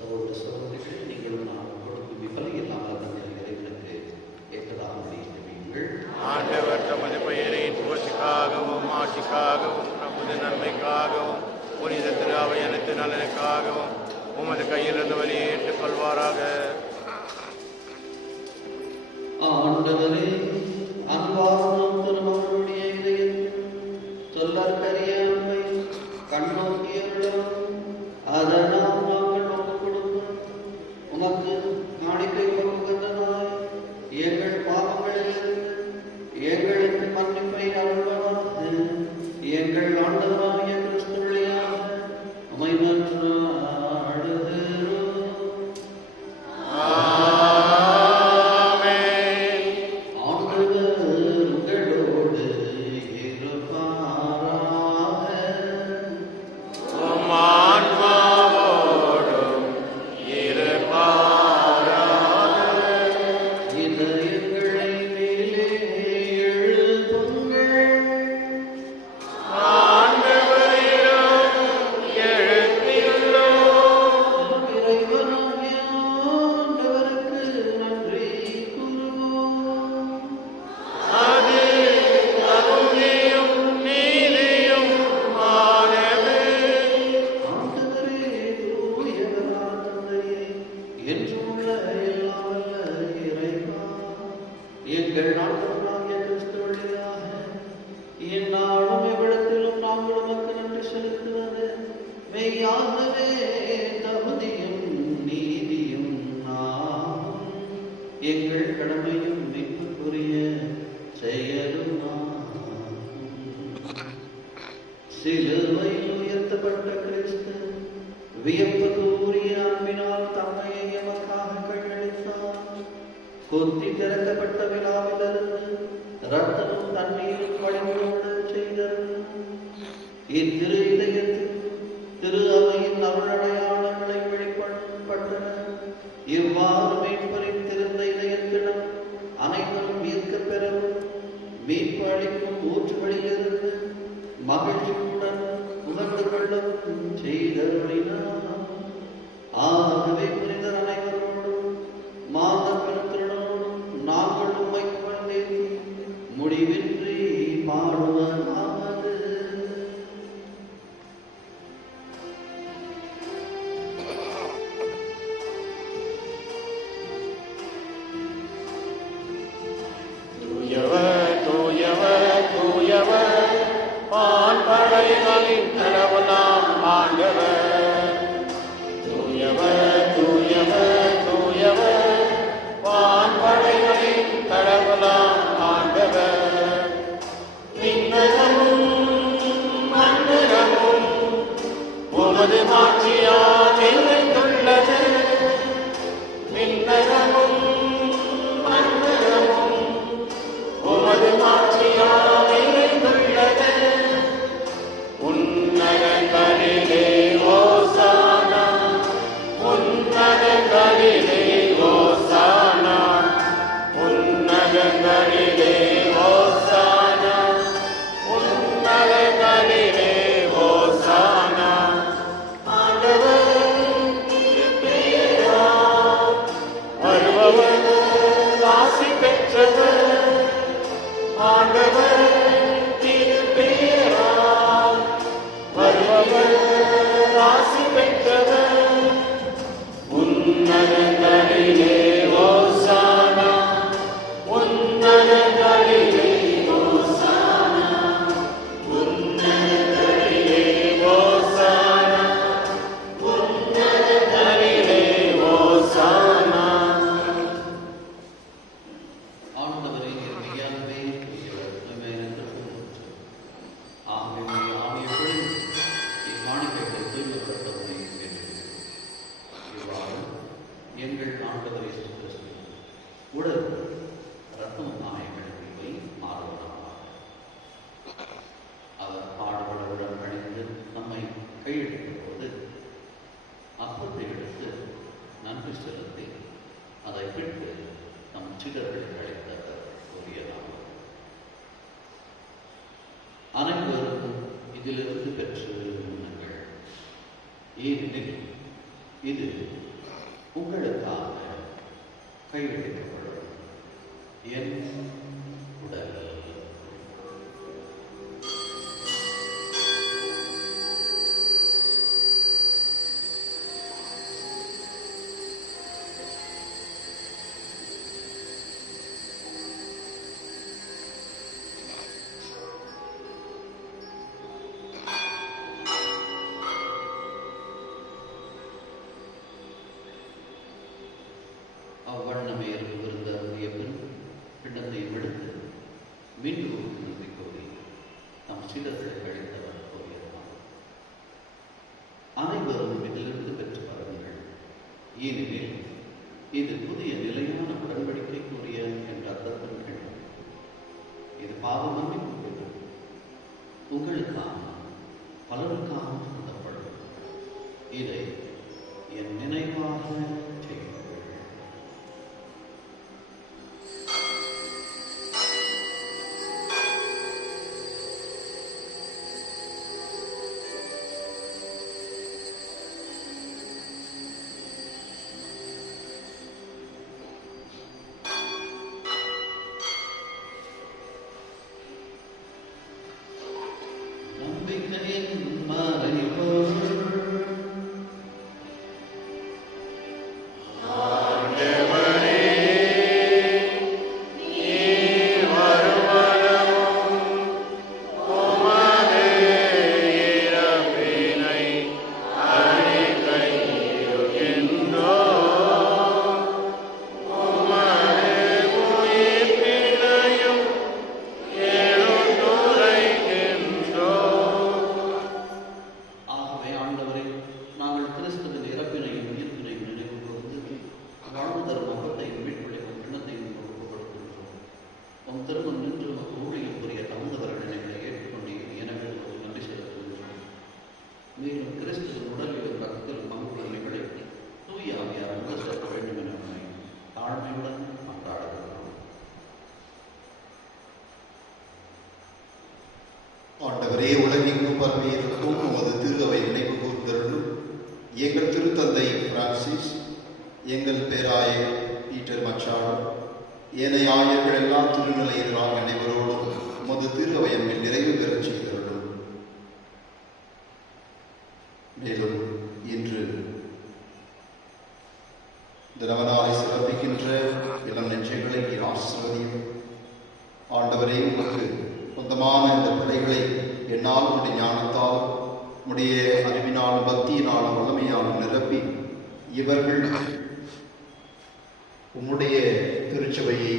சகோதர சகோதரிகள், நீங்களும் நான் கொடுக்கும் விபலை இல்லாமல் இறைவனுக்கு ஏற்றதாக முடியுங்கள். ஆண்டவர் தமது பெயரின் புகழ்ச்சிக்காகவும் ஆட்சிக்காகவும் நமது நன்மைக்காகவும் புனித திரு அவை அனைத்து நலனுக்காகவும் உமது கையிலிருந்து வழியை ஏற்றுக்கொள்வாராக. ஆண்டவரே, அன்பார்ந்த திருமகனுடைய இதயத்தில் சொல்லற்கரிய அன்பை கண்ணோக்கியவர்களும் அதனால் நாங்கள் ஒப்புக் கொடுப்போம். உமக்கு காணிக்கை கொடுக்கின்றனாய் எங்கள் பாவங்களிலிருந்து எங்களுக்கு மன்னிப்பை அருள்வதாக எங்கள் ஆண்டவராகிய கிறிஸ்து வழியாக உம்மை மன்றாடுகிறோம். எங்கள் கடமையும் மீட்புக்குரிய செயலுமாகும். சிலுவையில் உயர்த்தப்பட்ட கிறிஸ்து வியப்புக்குரிய அன்பினால் தம்மையை எமக்காக கையளித்தார். கொத்தி திறக்கப்பட்ட விழாவிலிருந்து ரத்தமும் தண்ணீரும் வழிந்தோட செய்தது. இத்திரு இதயத்தில் திரு அவையின் அருளடையாளங்களை வெளிப்பட்டன. இவ்வாறு மீட்பரின் திறந்த இதயத்திடம் அனைவரும் ஈர்க்க பெறவும் மீட்பு அளிக்கும் ஊற்று வழியிலிருந்து மகிழ்ச்சியுடன் உணர்ந்து கொள்ளவும் செய்தருளினார். ஆகவே புனிதர் அனைவரோடும் மாதத்தினோடும் நாங்கள் உம்மை புகழ்ந்தேத்தி முடிவின்றி பாடுவதாவது. தூயவர் தூயவர் தூயவர் வான்படைகளின் கடவுளாம் ஆண்டவர். தூயவர் தூயவர் தூயவர் வான்படைகளின் கடவுளாம் ஆண்டவர். விண்ணகமும் மண்ணகமும் உமது மாட்சியால் நிறைந்துள்ளது. விண்ணகமும் மண்ணகமும் உமது மாட்சியால் நிறைந்துள்ளது. உன்னதங்களிலே ஓசானா, உன்னதங்களிலே ஓசானா, உன்னதங்களிலே ஓசானா, உன்னதங்களிலே ஓசானா. ஆண்டவர் பெயரால் வருபவர் ஆசி பெற்றவர். ஆண்டவர் திருப்பெயரால் வருபவர் ஆசி பெற்றவர். உன்னதங்களிலே ஓசானா, உன்னதங்களிலே ஓசானா, உன்னதங்களிலே ஓசானா, உன்னதங்களிலே ஓசானா. ஆண்டவரே மெய்யாகவே தூயவர், தூய்மையற்ற பூமுற்று. ஆகவே ஆவியர்கள் இக்காணிக்கைகளை தூய்மைப்படுத்தவனை வேண்டுகிறேன். இவ்வாறு எங்கள் ஆண்டவர் இயேசு கிறிஸ்து உடல் ரத்தம் நாயகனுக்கு போய் மாறுவதாக அவர் பாடுபடவுடன் கணிந்து நம்மை கையெழுத்த போது அப்பத்தை எடுத்து நன்றி செலுத்தி அதை பெற்று நம் சிலர்களை அழைத்தவர் கூறியதாகும். அனைவரும் இதிலிருந்து பெற்று உண்ணுங்கள். ஏனெனில் இது உங்களுக்காக கையெழுத்தப்படும் என் உடல். அவ்வண்ணமே இருந்த பின் பிண்டத்தை விடுத்து மீண்டும் நன்றி கூறி நம் சிலர்களை கழித்தவர் கூறியதாகும். அனைவரும் இதிலிருந்து பெற்று பாருங்கள். ஏனெனில் இது புதிய நிலையான உடன்படிக்கைக்குரிய என்ற அர்த்தத்தின் கிணம். இது பாவமன்னிப்புக்குரியது. உங்களுக்காக பலருக்காக சொல்லப்படும். இதை என் நினைவாக செய்யுங்கள். பரவியிருக்கும் உமது திரு அவை நினைவு கூர்ந்தருளும். எங்கள் திருத்தந்தை பிரான்சிஸ், எங்கள் பேராயர் பீட்டர் மச்சாடு, ஏனைய ஆயர்கள் எல்லா திருநிலையினராக அனைவரோடும் உமது திரு அவையன்பில் நிறைவு பெறச் செய்தருளும். மேலும் இன்று தினவனாரை சிறப்பிக்கின்ற இளம் நெஞ்சங்களை நீர் ஆசீர்வதியும். ஆண்டவரே, உமக்கு சொந்தமான இந்த பிள்ளைகளை என்னால் உடைய ஞானத்தால் உடைய அறிவினாலும் பக்தியினாலும் வல்லமையாலும் நிரப்பி இவர்கள் உம்முடைய திருச்சபையை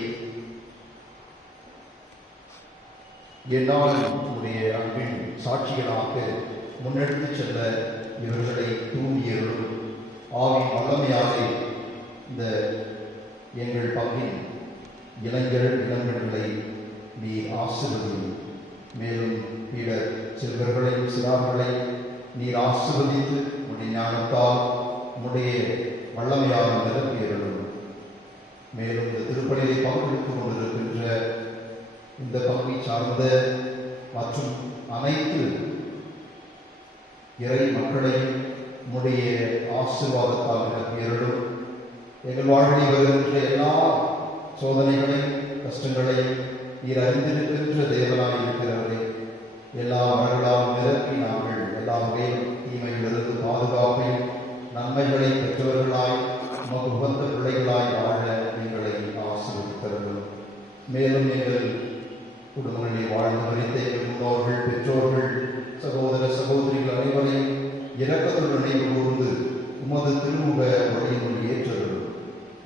என்னால் உடைய அன்பின் சாட்சிகளாக முன்னெடுத்து செல்ல இவர்களை தூண்டியருளும். ஆவி வல்லமையாக இந்த எங்கள் பங்கின் இளம்பெண்களை நீ ஆசீர்வதியும். மேலும் பிற சிறுவர்களையும் சிறார்களையும் நீர் ஆசீர்வதித்து உடைய ஞானத்தால் உடைய வல்லமையாக நிரப்பியருளும். மேலும் இந்த திருப்பலியை பங்கெடுத்துக் கொண்டிருக்கின்ற இந்த பங்கை சார்ந்த மற்றும் அனைத்து இறை மக்களையும் உடைய ஆசீர்வாதத்தால் நிரப்பியருளும். எங்கள் வாழ்வில் வருகின்ற எல்லா சோதனைகளையும் கஷ்டங்களையும் நீர் அறிந்திருக்கின்ற தேவனாய் இருக்கிறவரே, எல்லா வளங்களால் நிரப்பி நாங்கள் எல்லா வகையும் தீமையிலிருந்து பாதுகாப்பையும் நன்மைகளை பெற்றவர்களாய் உமக்கு உகந்த பிள்ளைகளாய் வாழ எங்களை ஆசீர்வதித்தருளும். மேலும் எங்கள் குடும்பங்களில் வாழ்ந்து மறித்த எங்கள் முன்னோர்கள், பெற்றோர்கள், சகோதர சகோதரிகள் அனைவரையும் இரக்கத்துடன் நினைவு கூர்ந்து உமது திருமுக வழியில் ஏற்றருளும்.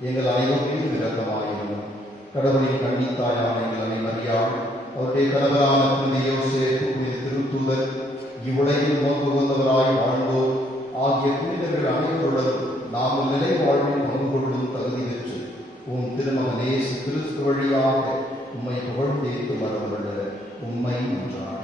எங்கள் அனைவருக்கும் இரக்கமாயிரும். கடவுளின் கன்னித்தாயான எங்கள் அன்னை மரியாள், அவருடைய கணவரான புனித யோசேப்பு, புனித திருத்தூதர், இவ்வுலகில் உமக்கு உகந்தவராய் வாழ்ந்தோர் ஆகிய புனிதர்கள் அனைவருடன் நாங்கள் நிலை வாழ்வில் பங்கு கொள்ளும் தகுதி பெற்று உம் திருமகன் இயேசு கிறிஸ்து வழியாக உம்மை புகழ்ந்தேத்து மரபுள்ள உம்மை நன்றாக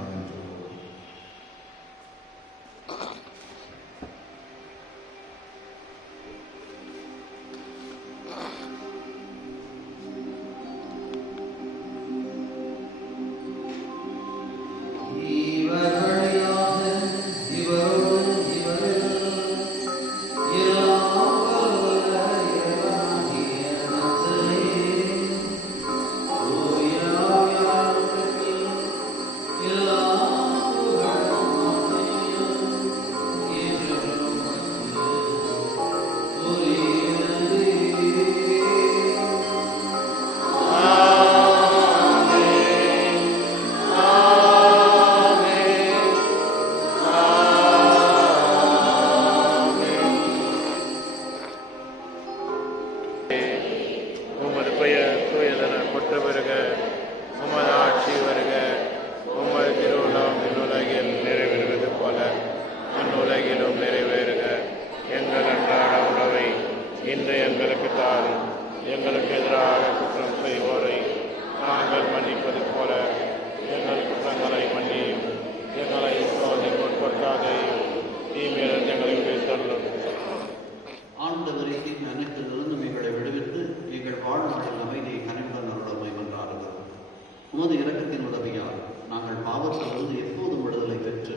உமது இரக்கத்தின் உதவியால் நாங்கள் பாவத்திலிருந்து எப்போதும் விடுதலை பெற்று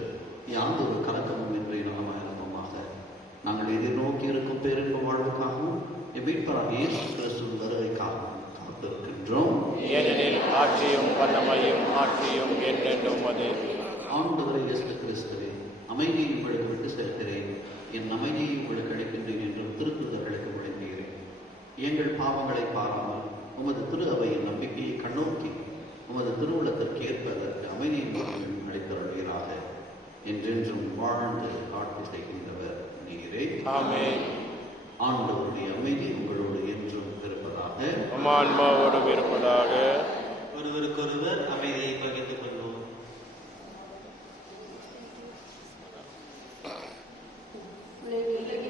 யாதொரு கலக்கமும் இன்றி நலமாயிருப்போமாக. நாங்கள் எதிர்நோக்கி இருக்கும் பேருக்கு வாழ்வுக்காகவும் மீட்பராக இயேசு கிறிஸ்துவின் வருகைக்காகவும் காத்திருக்கின்றோம். ஏனெனில் ஆட்சியும் வல்லமையும் ஆட்சியும் என்றென்றும் அது. ஆண்டவரை இயேசு கிறிஸ்துவே, அமைதியை உங்களுக்கு விட்டு செல்கிறேன், என் அமைதியை உங்களுக்கு அளிக்கின்றேன் என்றும் திருத்துதர்களுக்கு விளங்குகிறேன். எங்கள் பாவங்களை பாராமல் உமது திரு அவையின் நம்பிக்கையை கண்ணோக்கி உமது திருவுள்ளத்திற்கு ஏற்பதற்கு அமைதியின் அளித்தருள்கிறாக. என்றென்றும் வாழ்ந்து காட்சி செய்கின்றவர் நீரே. ஆமென். ஆண்டவருடைய அமைதி உங்களோடு என்றும் இருப்பதாக. ஆன்மாவோடும் இருப்பதாக. ஒருவருக்கொருவர் அமைதியை பகிர்ந்து கொள்வோம்.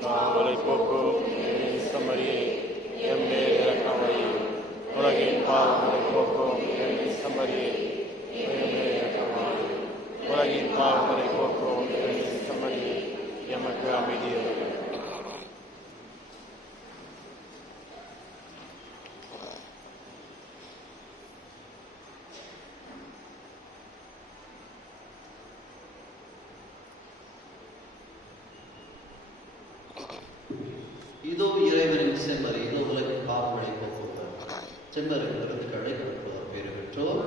பாவங்களை போக்கும் சமரியை எம்மேல் இரக்கமாயிரும். உலகின் பாவங்களை போக்கும் சமரியை எம்மேல் இரக்கமாயிரும். உலகின் பாவங்களை போக்கும் சமரியை எமக்கு அமைதியை. இதோ இறைவனின் செம்மறி, இதோ உலகின் பாவங்களை போக்குவர். செம்மறிலிருந்து அழைக்கப்பட்டோர் பேறு பெற்றோர்.